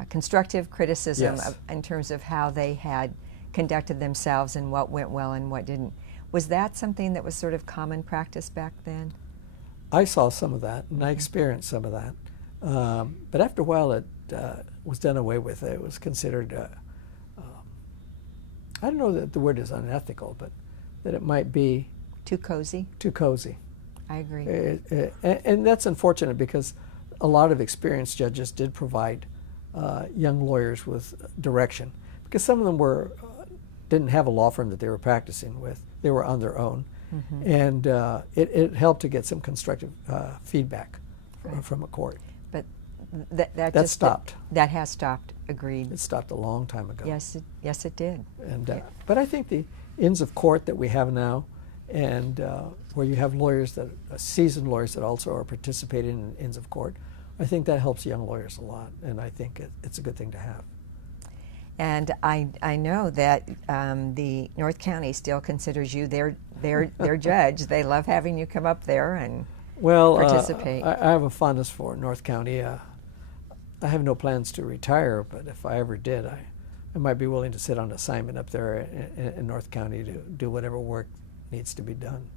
constructive criticism Yes. in terms of how they had conducted themselves and what went well and what didn't. Was that something that was sort of common practice back then? I saw some of that, and I experienced some of that. But after a while, it was done away with. It was considered, I don't know that the word is unethical, but that it might be Too cozy? too cozy. I agree. And that's unfortunate because a lot of experienced judges did provide young lawyers with direction, because some of them didn't have a law firm that they were practicing with. They were on their own. Mm-hmm. And it helped to get some constructive feedback from a court. But that just stopped. That has stopped. Agreed. It stopped a long time ago. Yes, it did. And but I think the Inns of Court that we have now, and where you have lawyers seasoned lawyers that also are participating in Inns of Court, I think that helps young lawyers a lot, and I think it's a good thing to have. And I know that the North County still considers you their judge. They love having you come up there and participate. I have a fondness for North County. I have no plans to retire, but if I ever did, I might be willing to sit on assignment up there in North County to do whatever work needs to be done.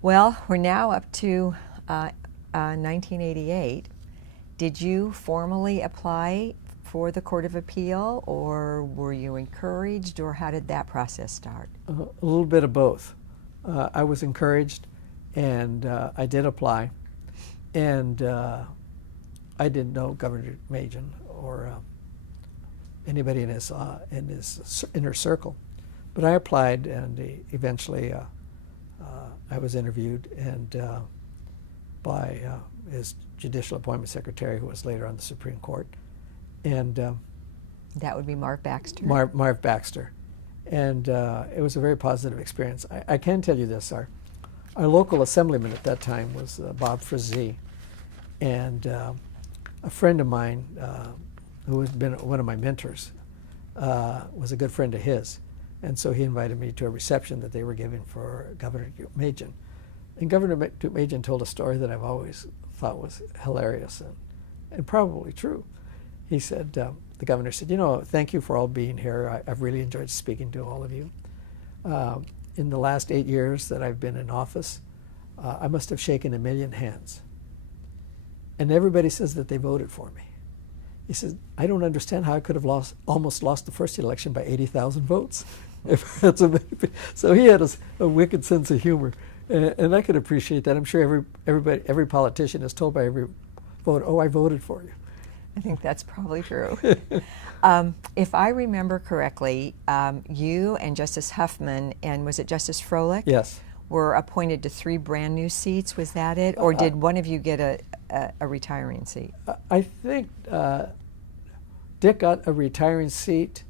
Well, we're now up to 1988. Did you formally apply for the Court of Appeal, or were you encouraged, or how did that process start? A little bit of both. I was encouraged, and I did apply, and I didn't know Governor Majan or anybody in his inner circle, but I applied, and eventually I was interviewed, and by his judicial appointment secretary, who was later on the Supreme Court, and That would be Marv Baxter. Marv Baxter. And it was a very positive experience. I can tell you this, our local assemblyman at that time was Bob Frazee, and a friend of mine who had been one of my mentors was a good friend of his. And so he invited me to a reception that they were giving for Governor Duke-Majan. And Governor Duke-Majan told a story that I've always thought was hilarious and probably true. He said, the governor said, thank you for all being here. I've really enjoyed speaking to all of you. In the last 8 years that I've been in office, I must have shaken 1 million hands. And everybody says that they voted for me. He says, I don't understand how I could have almost lost the first election by 80,000 votes. So he had a wicked sense of humor. And I could appreciate that. I'm sure every politician is told by every vote, oh, I voted for you. I think that's probably true. If I remember correctly, you and Justice Huffman and was it Justice Froelich? Yes. Were appointed to 3 brand new seats. Was that it? Or did one of you get a retiring seat? I think Dick got a retiring seat,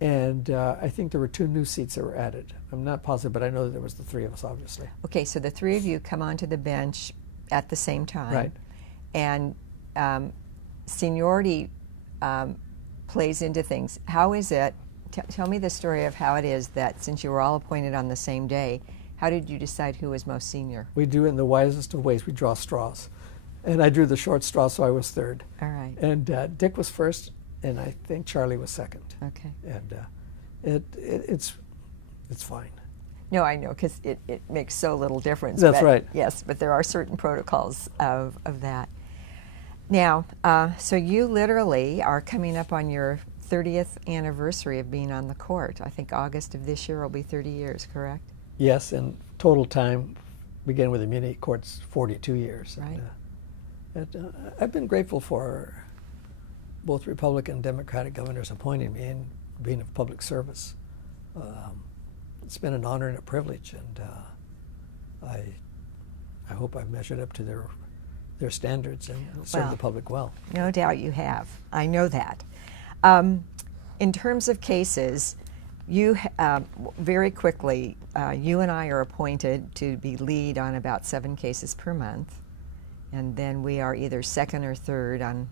and I think there were 2 new seats that were added. I'm not positive, but I know that there was the 3 of us, obviously. Okay, so the 3 of you come onto the bench at the same time. Right. And seniority plays into things. How is it? Tell me the story of how it is that since you were all appointed on the same day, how did you decide who was most senior? We do it in the wisest of ways. We draw straws. And I drew the short straw, so I was third. All right. And Dick was first, and I think Charlie was second. Okay. And it's fine. No, I know, because it makes so little difference. That's right. Yes, but there are certain protocols of that. Now, so you literally are coming up on your 30th anniversary of being on the court. I think August of this year will be 30 years, correct? Yes, and total time, beginning with the immunity courts, 42 years. Right. And I've been grateful for both Republican and Democratic governors appointing me and being of public service. It's been an honor and a privilege, and I hope I've measured up to their standards and served the public well. No doubt you have. I know that. In terms of cases, you very quickly, you and I are appointed to be lead on about 7 cases per month, and then we are either second or third on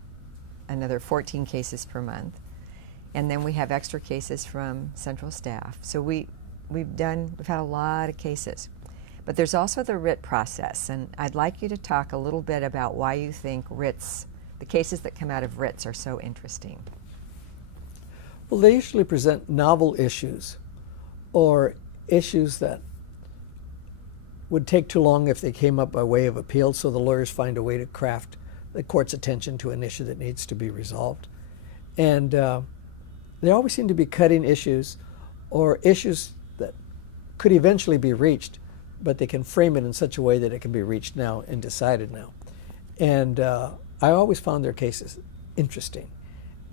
another 14 cases per month, and then we have extra cases from central staff. So we've had a lot of cases. But there's also the writ process, and I'd like you to talk a little bit about why you think writs, the cases that come out of writs, are so interesting. Well, they usually present novel issues or issues that would take too long if they came up by way of appeal, so the lawyers find a way to craft the court's attention to an issue that needs to be resolved. And they always seem to be cutting issues or issues that could eventually be reached, but they can frame it in such a way that it can be reached now and decided now. And I always found their cases interesting.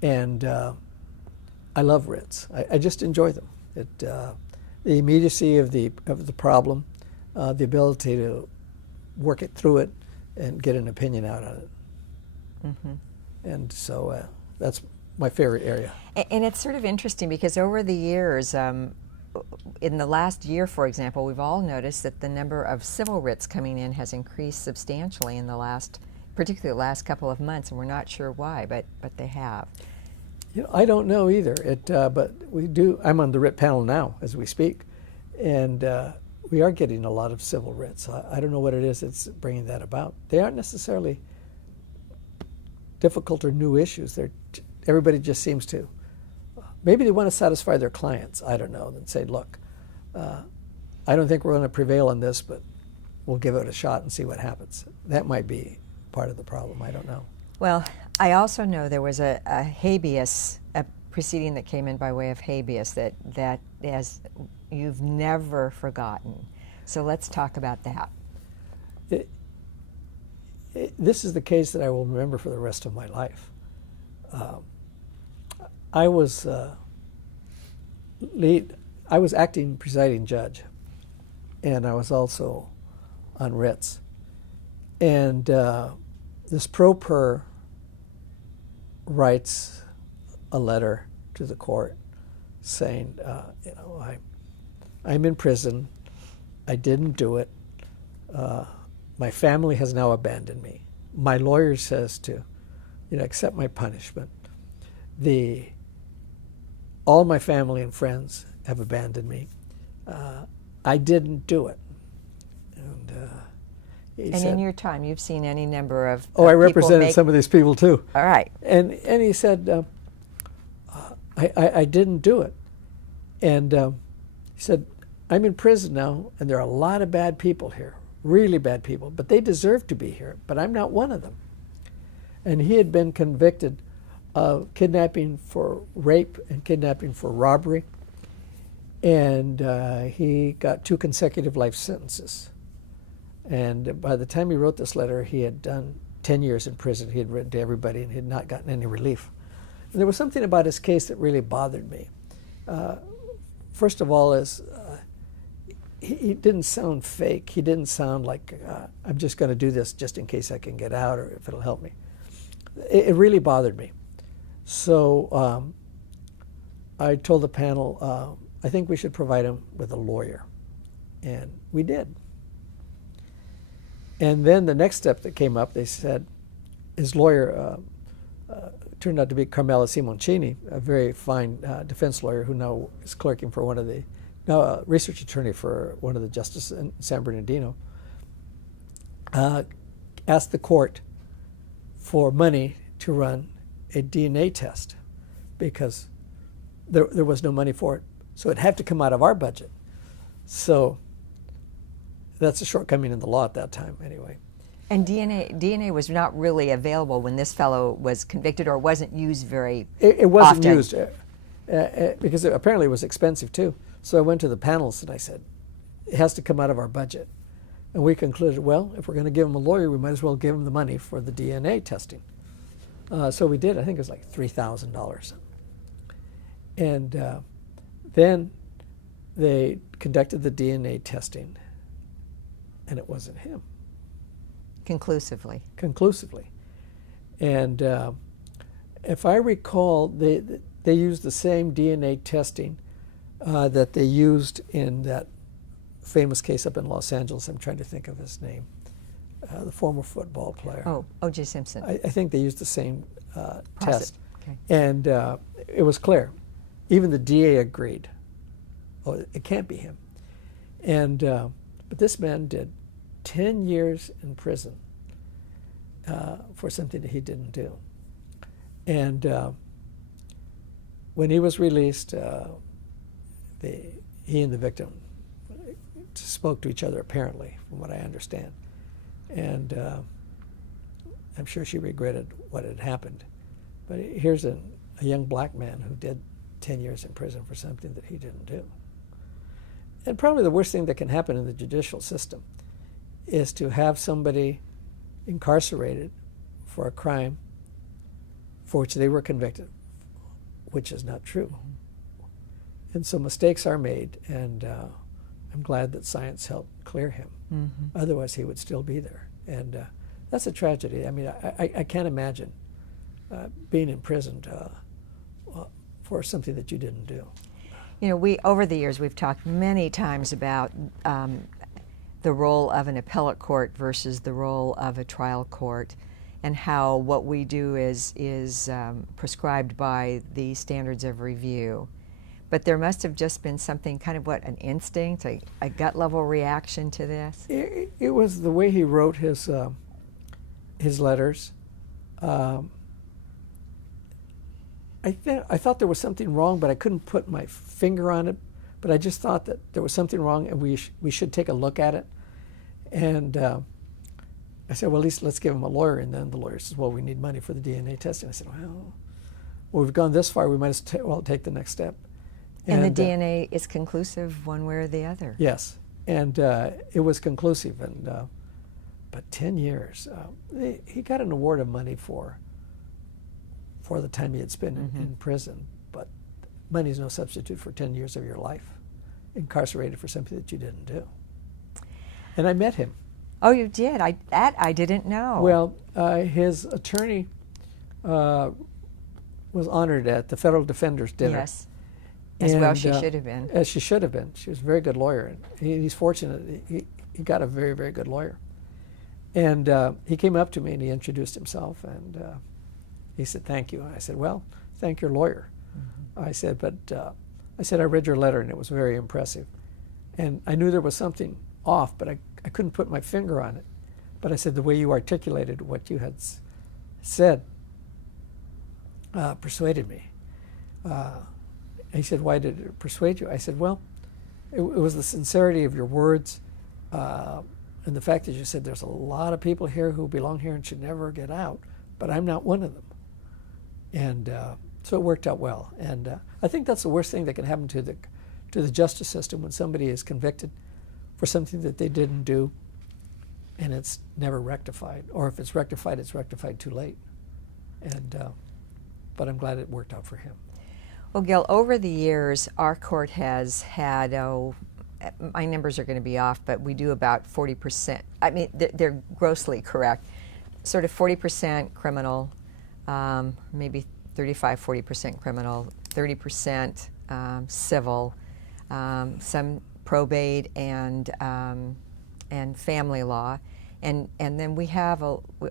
And I love writs. I just enjoy them. The immediacy of the problem, the ability to work it through it and get an opinion out on it. Mm-hmm. And so that's my favorite area. And it's sort of interesting because over the years, in the last year, for example, we've all noticed that the number of civil writs coming in has increased substantially in particularly the last couple of months, and we're not sure why, but they have. I don't know either. But we do. I'm on the writ panel now as we speak, and we are getting a lot of civil writs. I don't know what it is that's bringing that about. They aren't necessarily difficult or new issues. Everybody just seems to. Maybe they want to satisfy their clients. I don't know. And say, look, I don't think we're going to prevail on this, but we'll give it a shot and see what happens. That might be part of the problem. I don't know. Well, I also know there was a habeas, a proceeding that came in by way of habeas that as you've never forgotten. So let's talk about that. This is the case that I will remember for the rest of my life. I was acting presiding judge, and I was also on writs. And this pro per writes a letter to the court saying, I'm in prison. I didn't do it. My family has now abandoned me. My lawyer says to, accept my punishment. All my family and friends have abandoned me. I didn't do it. And And in your time, you've seen any number of I people represented some of these people too. All right. And he said, I didn't do it. And he said, I'm in prison now, and there are a lot of bad people here, really bad people, but they deserve to be here, but I'm not one of them. And he had been convicted of kidnapping for rape and kidnapping for robbery, and he got 2 consecutive life sentences. And by the time he wrote this letter, he had done 10 years in prison. He had written to everybody and he had not gotten any relief. And there was something about his case that really bothered me. First of all, he didn't sound fake. He didn't sound like, I'm just going to do this just in case I can get out or if it'll help me. It really bothered me. So I told the panel, I think we should provide him with a lawyer. And we did. And then the next step that came up, they said, his lawyer turned out to be Carmela Simoncini, a very fine defense lawyer who now is clerking for one of the, research attorney for one of the justices in San Bernardino, asked the court for money to run a DNA test because there was no money for it. So it had to come out of our budget. So that's a shortcoming in the law at that time, anyway. And DNA was not really available when this fellow was convicted, or wasn't used very It wasn't often. used because apparently it was expensive too. So I went to the panels and I said, it has to come out of our budget. And we concluded, well, if we're going to give him a lawyer, we might as well give him the money for the DNA testing. So we did. I think it was like $3,000. And then they conducted the DNA testing, and it wasn't him. Conclusively. And if I recall, they used the same DNA testing that they used in that famous case up in Los Angeles. I'm trying to think of his name. The former football player. Oh, O.J. Simpson. I think they used the same test. Okay. And it was clear. Even the DA agreed. Oh, it can't be him. And but this man did 10 years in prison for something that he didn't do. And when he was released, he and the victim spoke to each other, apparently, from what I understand. And I'm sure she regretted what had happened. But here's a young black man who did 10 years in prison for something that he didn't do. And probably the worst thing that can happen in the judicial system is to have somebody incarcerated for a crime for which they were convicted, which is not true. And so mistakes are made, and I'm glad that science helped clear him. Mm-hmm. Otherwise, he would still be there. And that's a tragedy. I mean, I can't imagine being imprisoned for something that you didn't do. You know, over the years, we've talked many times about the role of an appellate court versus the role of a trial court, and how what we do is prescribed by the standards of review. But there must have just been something, kind of an instinct, a gut level reaction to this? It was the way he wrote his letters. I thought there was something wrong, but I couldn't put my finger on it. But I just thought that there was something wrong, and we should take a look at it. And I said, well, at least let's give him a lawyer. And then the lawyer says, well, we need money for the DNA testing. I said, well, we've gone this far. We might as well take the next step. And the DNA is conclusive one way or the other. Yes, and it was conclusive. And but 10 years, he got an award of money for the time he had spent in prison. But money is no substitute for 10 years of your life incarcerated for something that you didn't do. And I met him. Oh, you did? I didn't know. Well, his attorney was honored at the Federal Defender's Dinner. Yes. As well And, she should have been. As she should have been. She was a very good lawyer. And he's fortunate. He got a very, very good lawyer. And he came up to me and he introduced himself. And he said, "Thank you." And I said, "Well, thank your lawyer." I said, "But I read your letter and it was very impressive. And I knew there was something off, but I couldn't put my finger on it. But I said, the way you articulated what you had said persuaded me." He said, "Why did it persuade you?" I said, "Well, it was the sincerity of your words and the fact that you said there's a lot of people here who belong here and should never get out, but I'm not one of them." And so it worked out well. And I think that's the worst thing that can happen to the justice system, when somebody is convicted for something that they didn't do and it's never rectified. Or if it's rectified too late. And but I'm glad it worked out for him. Well, Gil, over the years, our court has had, my numbers are going to be off, but we do about 40%. I mean, they're grossly correct. Sort of 40% criminal, maybe 35-40% criminal, 30% civil, some probate and family law, and then we have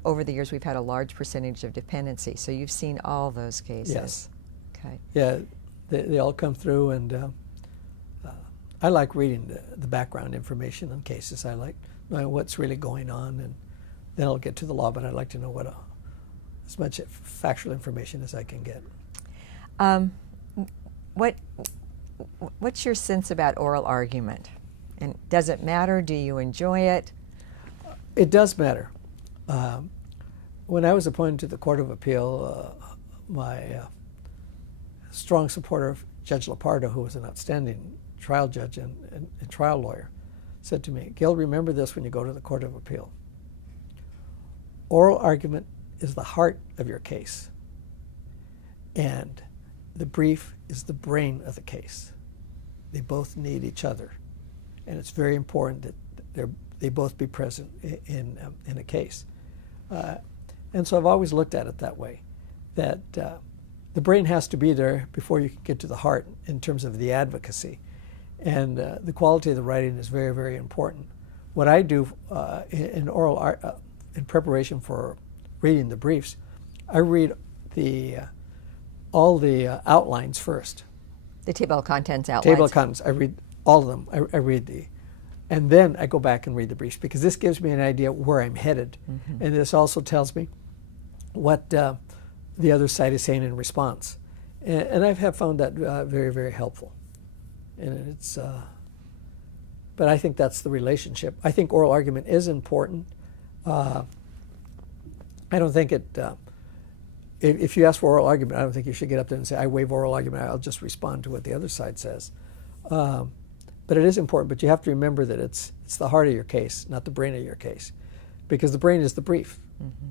over the years we've had a large percentage of dependency. So you've seen all those cases. Yes. Okay. Yeah, they all come through, and I like reading the background information on cases. I like knowing what's really going on, and then I'll get to the law, but I like to know as much factual information as I can get. What's your sense about oral argument? And does it matter? Do you enjoy it? It does matter. When I was appointed to the Court of Appeal, my strong supporter of Judge Lepardo, who was an outstanding trial judge and trial lawyer, said to me, "Gil, remember this when you go to the Court of Appeal. Oral argument is the heart of your case, and the brief is the brain of the case. They both need each other, and it's very important that they both be present in a case." And so I've always looked at it that way, that the brain has to be there before you can get to the heart in terms of the advocacy. And the quality of the writing is very, very important. What I do in in preparation for reading the briefs, I read all the outlines first. The table of contents outlines. Table of contents. I read all of them. I read and then I go back and read the briefs, because this gives me an idea where I'm headed. Mm-hmm. And this also tells me what the other side is saying in response. And I have found that very, very helpful. And it's, but I think that's the relationship. I think oral argument is important. I don't think if you ask for oral argument, I don't think you should get up there and say, "I waive oral argument, I'll just respond to what the other side says." But it is important, but you have to remember that it's the heart of your case, not the brain of your case, because the brain is the brief. Mm-hmm.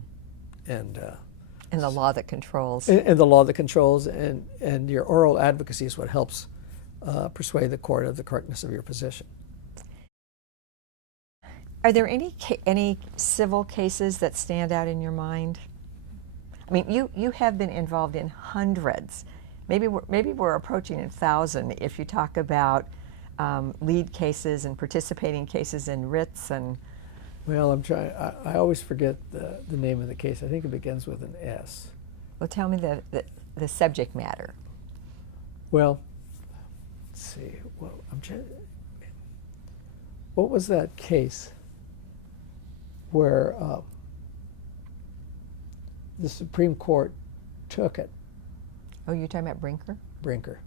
And the law that controls. And the law that controls, and your oral advocacy is what helps persuade the court of the correctness of your position. Are there any civil cases that stand out in your mind? I mean, you have been involved in hundreds. Maybe we're approaching 1,000 if you talk about lead cases and participating cases in writs and. Well, I'm trying. I always forget the name of the case. I think it begins with an S. Well, tell me the subject matter. Well, let's see. Well, I'm trying. What was that case where the Supreme Court took it? Oh, you're talking about Brinker? Brinker.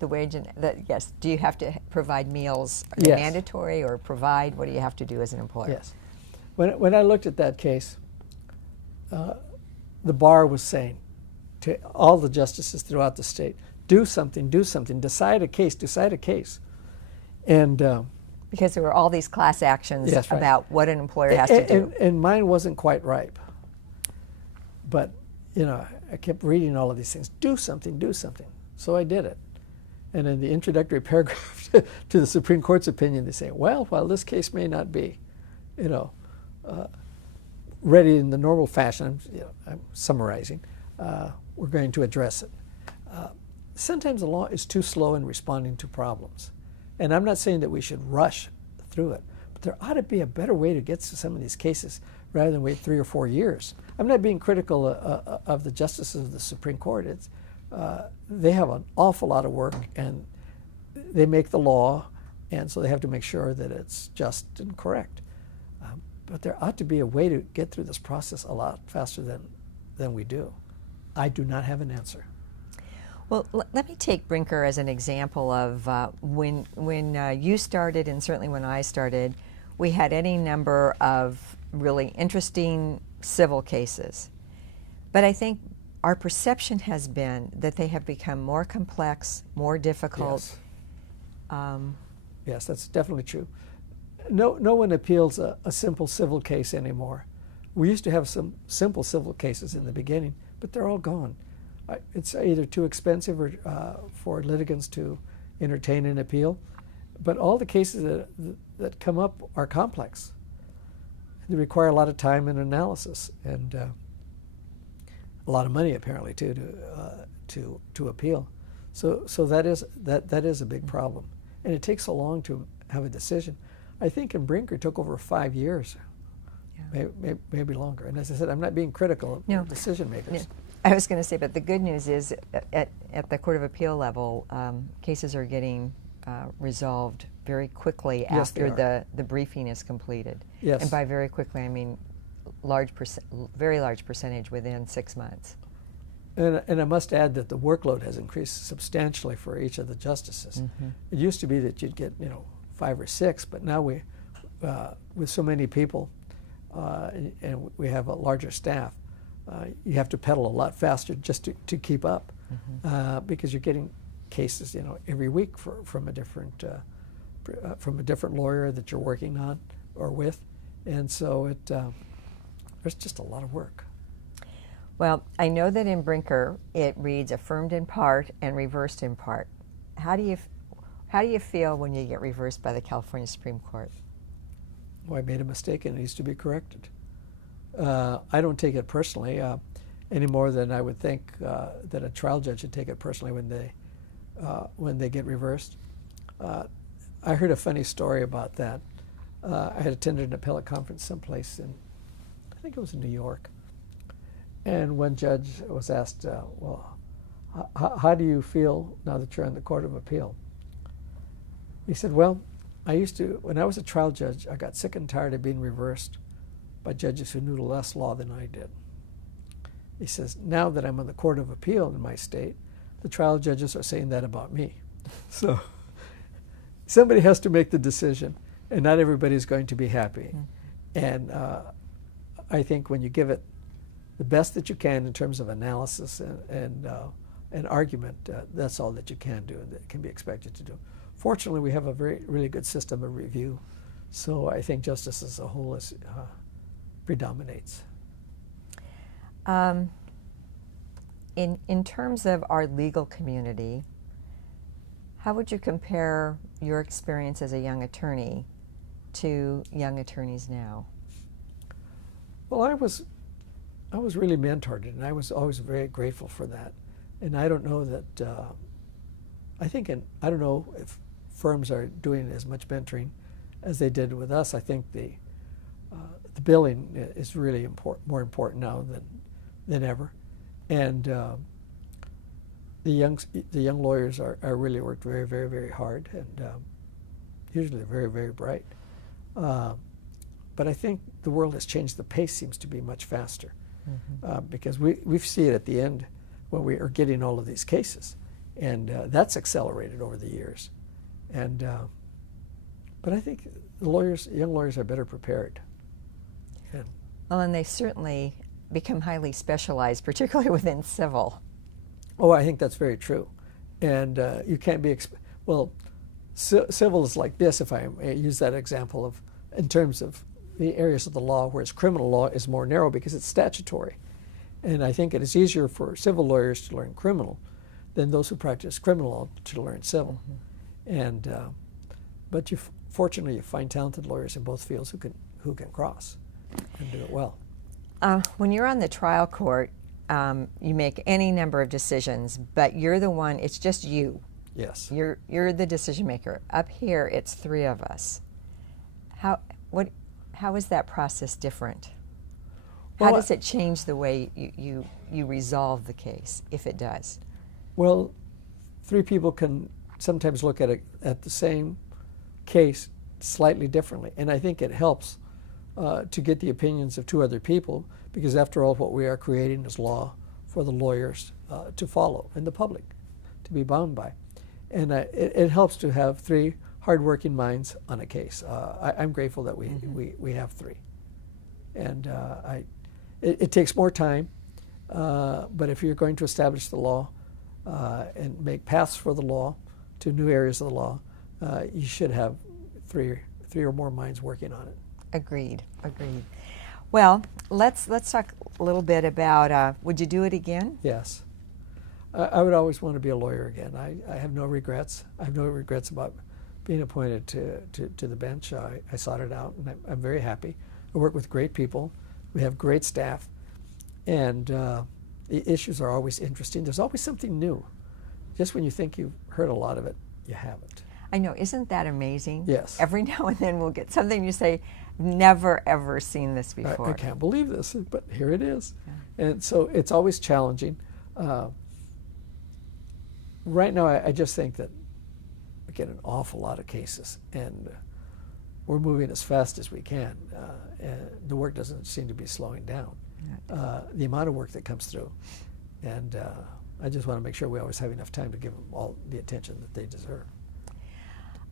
The wage and yes. Do you have to provide meals? Are they Yes. mandatory or provide? What do you have to do as an employer? Yes. When I looked at that case, the bar was saying to all the justices throughout the state, do something, decide a case. And because there were all these class actions Yes, right. about what an employer has to do. And mine wasn't quite ripe. But, I kept reading all of these things. Do something. So I did it. And in the introductory paragraph to the Supreme Court's opinion, they say, well, while this case may not be you know, ready in the normal fashion, I'm summarizing, we're going to address it. Sometimes the law is too slow in responding to problems. And I'm not saying that we should rush through it, but there ought to be a better way to get to some of these cases rather than wait 3 or 4 years. I'm not being critical of the justices of the Supreme Court. They have an awful lot of work, and they make the law, and so they have to make sure that it's just and correct. But there ought to be a way to get through this process a lot faster than we do. I do not have an answer. Well, let me take Brinker as an example of when you started, and certainly when I started, we had any number of really interesting civil cases. But I think our perception has been that they have become more complex, more difficult. Yes, yes, that's definitely true. No one appeals a simple civil case anymore. We used to have some simple civil cases in the beginning, but they're all gone. It's either too expensive or for litigants to entertain an appeal. But all the cases that come up are complex. They require a lot of time and analysis, and a lot of money apparently too to appeal. So that is a big problem, and it takes so long to have a decision. I think in Brinker it took over 5 years, maybe longer. And as I said, I'm not being critical of decision makers. No. I was going to say, but the good news is at the Court of Appeal level, cases are getting resolved very quickly after the briefing is completed. Yes. And by very quickly, I mean very large percentage within 6 months. And I must add that the workload has increased substantially for each of the justices. Mm-hmm. It used to be that you'd get 5 or 6, but now we, with so many people, and we have a larger staff, you have to pedal a lot faster just to keep up, mm-hmm. Because you're getting cases every week from a different lawyer that you're working on or with, and so there's just a lot of work. Well, I know that in Brinker it reads affirmed in part and reversed in part. How do you feel when you get reversed by the California Supreme Court? Well, I made a mistake and it needs to be corrected. I don't take it personally any more than I would think that a trial judge should take it personally when they get reversed. I heard a funny story about that. I had attended an appellate conference someplace I think it was in New York, and one judge was asked, well, how do you feel now that you're on the Court of Appeal? He said, well, when I was a trial judge, I got sick and tired of being reversed by judges who knew less law than I did. He says, now that I'm on the Court of Appeal in my state, the trial judges are saying that about me. So somebody has to make the decision, and not everybody's going to be happy. Mm-hmm. And I think when you give it the best that you can in terms of analysis and argument, that's all that you can do and that can be expected to do. Fortunately, we have a really good system of review, so I think justice as a whole predominates. In terms of our legal community, how would you compare your experience as a young attorney to young attorneys now? Well, I was really mentored, and I was always very grateful for that. And I don't know that I don't know if firms are doing as much mentoring as they did with us. I think the billing is really more important now than ever, and the young lawyers are really worked very, very, very hard, and usually they're very, very bright. But I think the world has changed. The pace seems to be much faster, mm-hmm. Because we see it at the end when we are getting all of these cases, and that's accelerated over the years. And but I think young lawyers are better prepared. Well, and they certainly become highly specialized, particularly within civil. Oh, I think that's very true. And you can't be, civil is like this, if I use that example in terms of the areas of the law, whereas criminal law is more narrow because it's statutory. And I think it is easier for civil lawyers to learn criminal than those who practice criminal law to learn civil. Mm-hmm. And but fortunately you find talented lawyers in both fields who who can cross and do it well. When you're on the trial court, you make any number of decisions, but you're the one, it's just you. Yes. You're the decision maker. Up here, it's three of us. How is that process different? How Well, does it change the way you resolve the case, if it does? Well, three people can sometimes look at the same case slightly differently, and I think it helps to get the opinions of two other people, because after all, what we are creating is law for the lawyers to follow and the public to be bound by. And it helps to have three hardworking minds on a case. I'm grateful that we have three. And it takes more time, but if you're going to establish the law and make paths for the law to new areas of the law, you should have three or more minds working on it. Agreed. Well, let's talk a little bit about, would you do it again? Yes. I would always want to be a lawyer again. I have no regrets. I have no regrets about being appointed to the bench. I sought it out, and I'm very happy. I work with great people. We have great staff, and the issues are always interesting. There's always something new. Just when you think you've heard a lot of it, you haven't. I know, isn't that amazing? Yes. Every now and then we'll get something you say, never ever seen this before. I can't believe this, but here it is. Yeah. And so it's always challenging. Right now, I just think that we get an awful lot of cases, and we're moving as fast as we can. And the work doesn't seem to be slowing down. The amount of work that comes through. And I just want to make sure we always have enough time to give them all the attention that they deserve.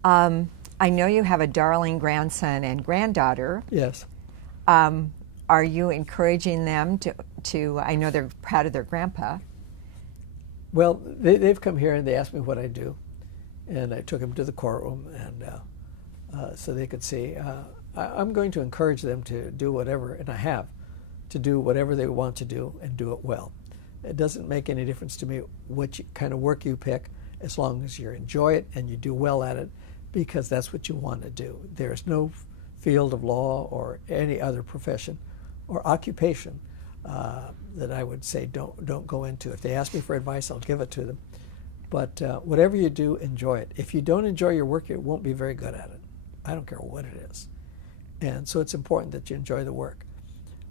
I know you have a darling grandson and granddaughter. Yes. Are you encouraging them to, I know they're proud of their grandpa. Well, they've come here and they asked me what I do. And I took them to the courtroom and so they could see. I'm going to encourage them to do whatever, and I have, to do whatever they want to do and do it well. It doesn't make any difference to me what kind of work you pick, as long as you enjoy it and you do well at it, because that's what you want to do. There's no field of law or any other profession or occupation that I would say don't go into. If they ask me for advice, I'll give it to them. But whatever you do, enjoy it. If you don't enjoy your work, you won't be very good at it. I don't care what it is. And so it's important that you enjoy the work.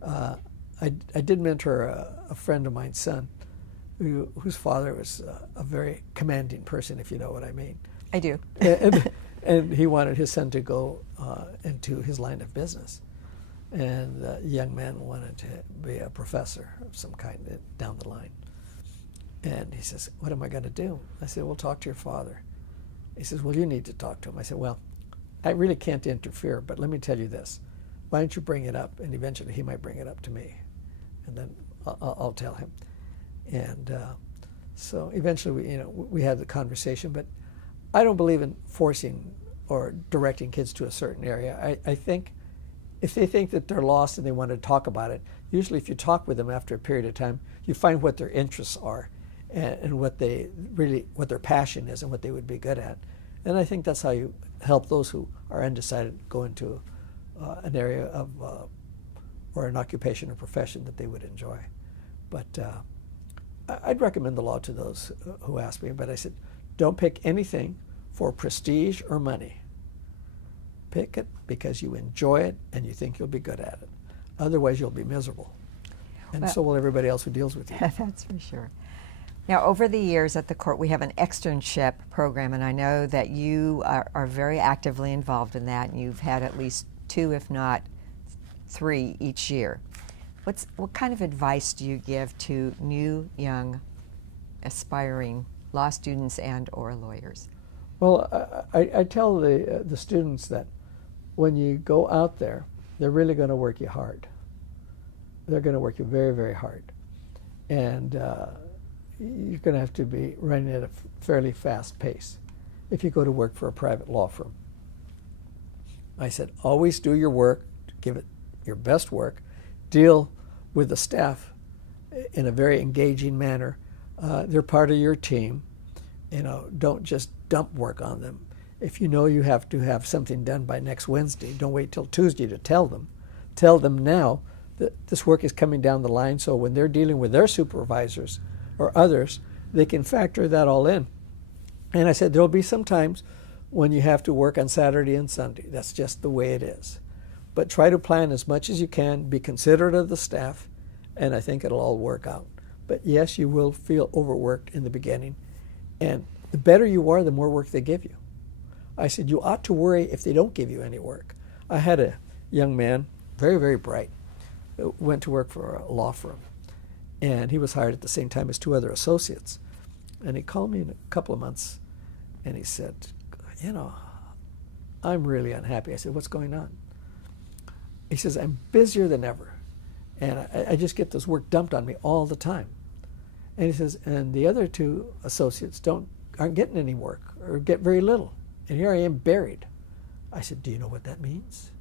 I did mentor a friend of mine's son, whose father was a very commanding person, if you know what I mean. I do. And he wanted his son to go into his line of business. And the young man wanted to be a professor of some kind down the line. And he says, what am I going to do? I said, well, talk to your father. He says, well, you need to talk to him. I said, well, I really can't interfere, but let me tell you this. Why don't you bring it up? And eventually he might bring it up to me. And then I'll tell him. And so eventually we had the conversation, but I don't believe in forcing or directing kids to a certain area. I think if they think that they're lost and they want to talk about it, usually if you talk with them after a period of time, you find what their interests are and what their passion is and what they would be good at. And I think that's how you help those who are undecided go into an area of or an occupation or profession that they would enjoy. But I'd recommend the law to those who ask me, but I said, don't pick anything for prestige or money. Pick it because you enjoy it and you think you'll be good at it. Otherwise, you'll be miserable. And so will everybody else who deals with you. That's for sure. Now, over the years at the court, we have an externship program, and I know that you are very actively involved in that, and you've had at least 2, if not 3, each year. What kind of advice do you give to new, young, aspiring law students and or lawyers? Well, I tell the students that when you go out there, they're really going to work you hard. They're going to work you very, very hard. And you're going to have to be running at a fairly fast pace if you go to work for a private law firm. I said, always do your work, give it your best work, deal with the staff in a very engaging manner. They're part of your team. Don't just dump work on them. If you know you have to have something done by next Wednesday, don't wait till Tuesday to tell them. Tell them now that this work is coming down the line, so when they're dealing with their supervisors or others, they can factor that all in. And I said, there'll be some times when you have to work on Saturday and Sunday. That's just the way it is. But try to plan as much as you can, be considerate of the staff, and I think it'll all work out. But yes, you will feel overworked in the beginning. And the better you are, the more work they give you. I said, you ought to worry if they don't give you any work. I had a young man, very, very bright, went to work for a law firm. And he was hired at the same time as two other associates. And he called me in a couple of months, and he said, you know, I'm really unhappy. I said, what's going on? He says, I'm busier than ever. And I just get this work dumped on me all the time. And he says, and the other two associates aren't getting any work or get very little. And here I am buried. I said, do you know what that means?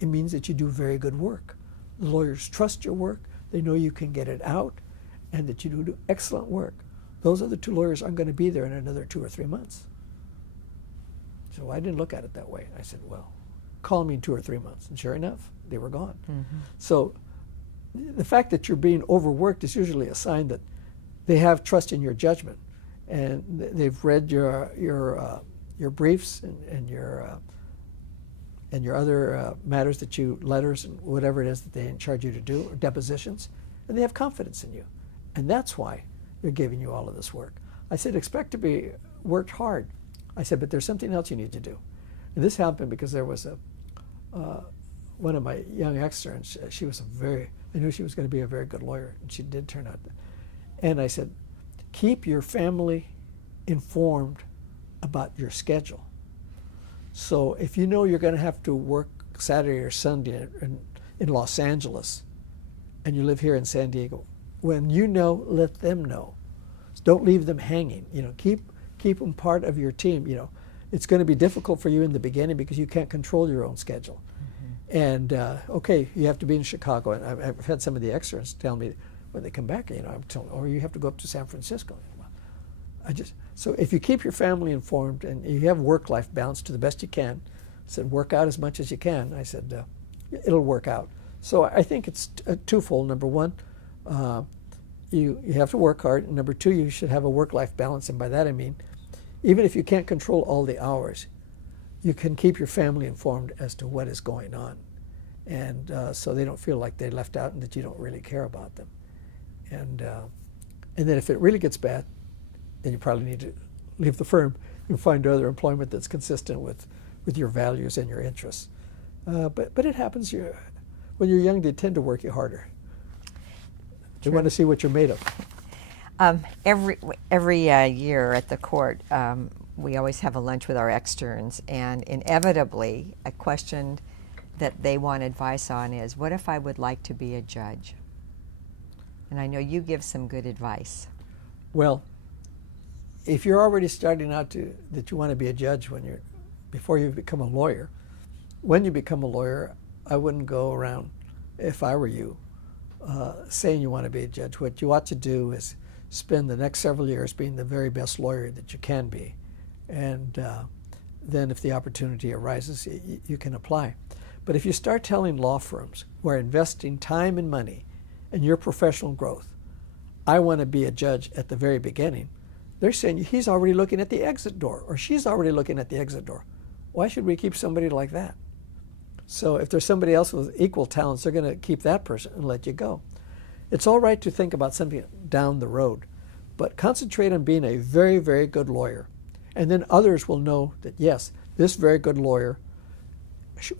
It means that you do very good work. The lawyers trust your work. They know you can get it out and that you do excellent work. Those other two lawyers aren't going to be there in another 2 or 3 months. So I didn't look at it that way. I said, well, call me in 2 or 3 months. And sure enough, they were gone. Mm-hmm. So the fact that you're being overworked is usually a sign that they have trust in your judgment, and they've read your briefs and your other matters that letters and whatever it is that they charge you to do, or depositions, and they have confidence in you, and that's why they're giving you all of this work. I said, expect to be worked hard. I said, but there's something else you need to do, and this happened because there was one of my young externs. I knew she was going to be a very good lawyer, and she did turn out. And I said, keep your family informed about your schedule. So if you know you're going to have to work Saturday or Sunday in Los Angeles, and you live here in San Diego, when you know, let them know. Don't leave them hanging. You know, keep them part of your team. You know, it's going to be difficult for you in the beginning because you can't control your own schedule. And okay, you have to be in Chicago. And I've had some of the externs tell me when they come back, you know, I'm telling, or you have to go up to San Francisco. So if you keep your family informed and you have work-life balance to the best you can, I said, work out as much as you can. I said, it'll work out. So I think it's twofold. Number one, you have to work hard. And number two, you should have a work-life balance. And by that I mean, even if you can't control all the hours, you can keep your family informed as to what is going on. And so they don't feel like they're left out and that you don't really care about them. And then if it really gets bad, then you probably need to leave the firm and find other employment that's consistent with your values and your interests. But it happens. When you're young, they tend to work you harder. They want to see what you're made of. Every year at the court, we always have a lunch with our externs, and inevitably a question that they want advice on is, what if I would like to be a judge? And I know you give some good advice. Well, if you're already starting out that you want to be a judge before you become a lawyer, when you become a lawyer, I wouldn't go around, if I were you, saying you want to be a judge. What you ought to do is spend the next several years being the very best lawyer that you can be. And then if the opportunity arises, you can apply. But if you start telling law firms who are investing time and money in your professional growth, I want to be a judge at the very beginning, they're saying he's already looking at the exit door, or she's already looking at the exit door. Why should we keep somebody like that? So if there's somebody else with equal talents, they're going to keep that person and let you go. It's all right to think about something down the road, but concentrate on being a very, very good lawyer. And then others will know that, yes, this very good lawyer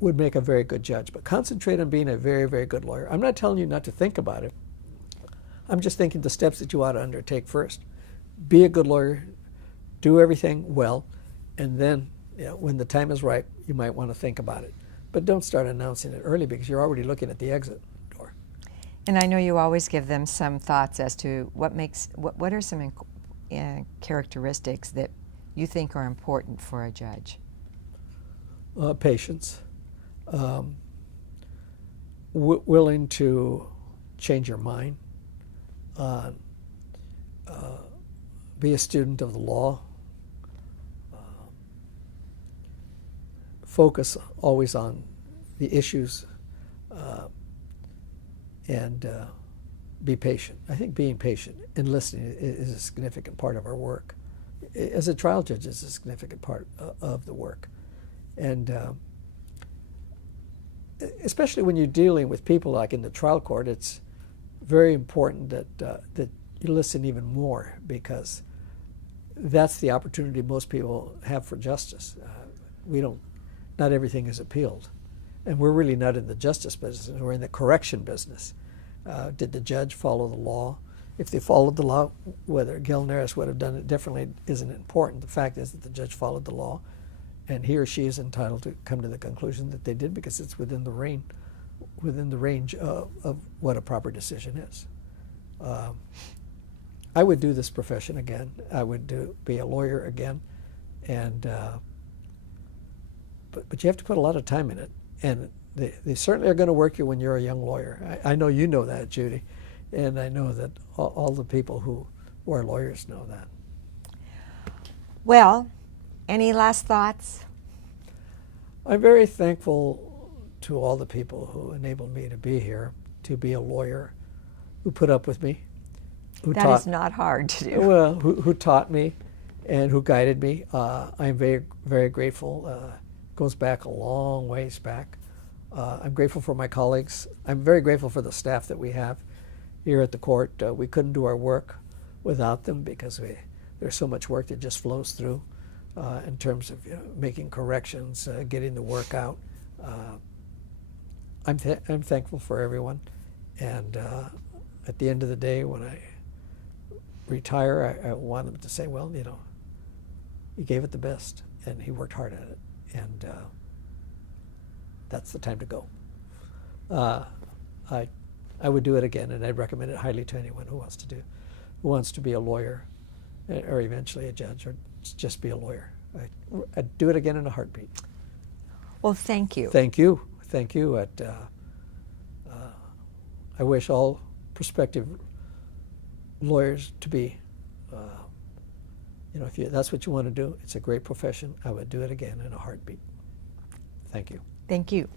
would make a very good judge. But concentrate on being a very, very good lawyer. I'm not telling you not to think about it. I'm just thinking the steps that you ought to undertake first. Be a good lawyer, do everything well, and then when the time is right, you might want to think about it. But don't start announcing it early because you're already looking at the exit door. And I know you always give them some thoughts as to what are some characteristics that you think are important for a judge. Patience, willing to change your mind, be a student of the law, focus always on the issues and be patient. I think being patient and listening is a significant part of our work. As a trial judge, it's a significant part of the work. And especially when you're dealing with people like in the trial court, it's very important that you listen even more, because that's the opportunity most people have for justice. Not everything is appealed. And we're really not in the justice business, we're in the correction business. Did the judge follow the law? If they followed the law, whether Nares would have done it differently isn't important. The fact is that the judge followed the law, and he or she is entitled to come to the conclusion that they did, because it's within the range of what a proper decision is. I would do this profession again. I would be a lawyer again, and but you have to put a lot of time in it, and they certainly are going to work you when you're a young lawyer. I know you know that, Judy, and I know that all the people who are lawyers know that. Well, any last thoughts? I'm very thankful to all the people who enabled me to be here, to be a lawyer, who put up with me. That is not hard to do. Well, who taught me and who guided me. I'm very, very grateful. Goes back a long ways back. I'm grateful for my colleagues. I'm very grateful for the staff that we have here at the court. We couldn't do our work without them, because there's so much work that just flows through in terms of making corrections, getting the work out. I'm thankful for everyone, and at the end of the day, when I retire, I want them to say, well, he gave it the best, and he worked hard at it, and that's the time to go. I would do it again, and I'd recommend it highly to anyone who wants to be a lawyer, or eventually a judge, or just be a lawyer. I'd do it again in a heartbeat. Well, thank you. Thank you. Thank you. I wish all prospective lawyers to be, if that's what you want to do, it's a great profession. I would do it again in a heartbeat. Thank you. Thank you.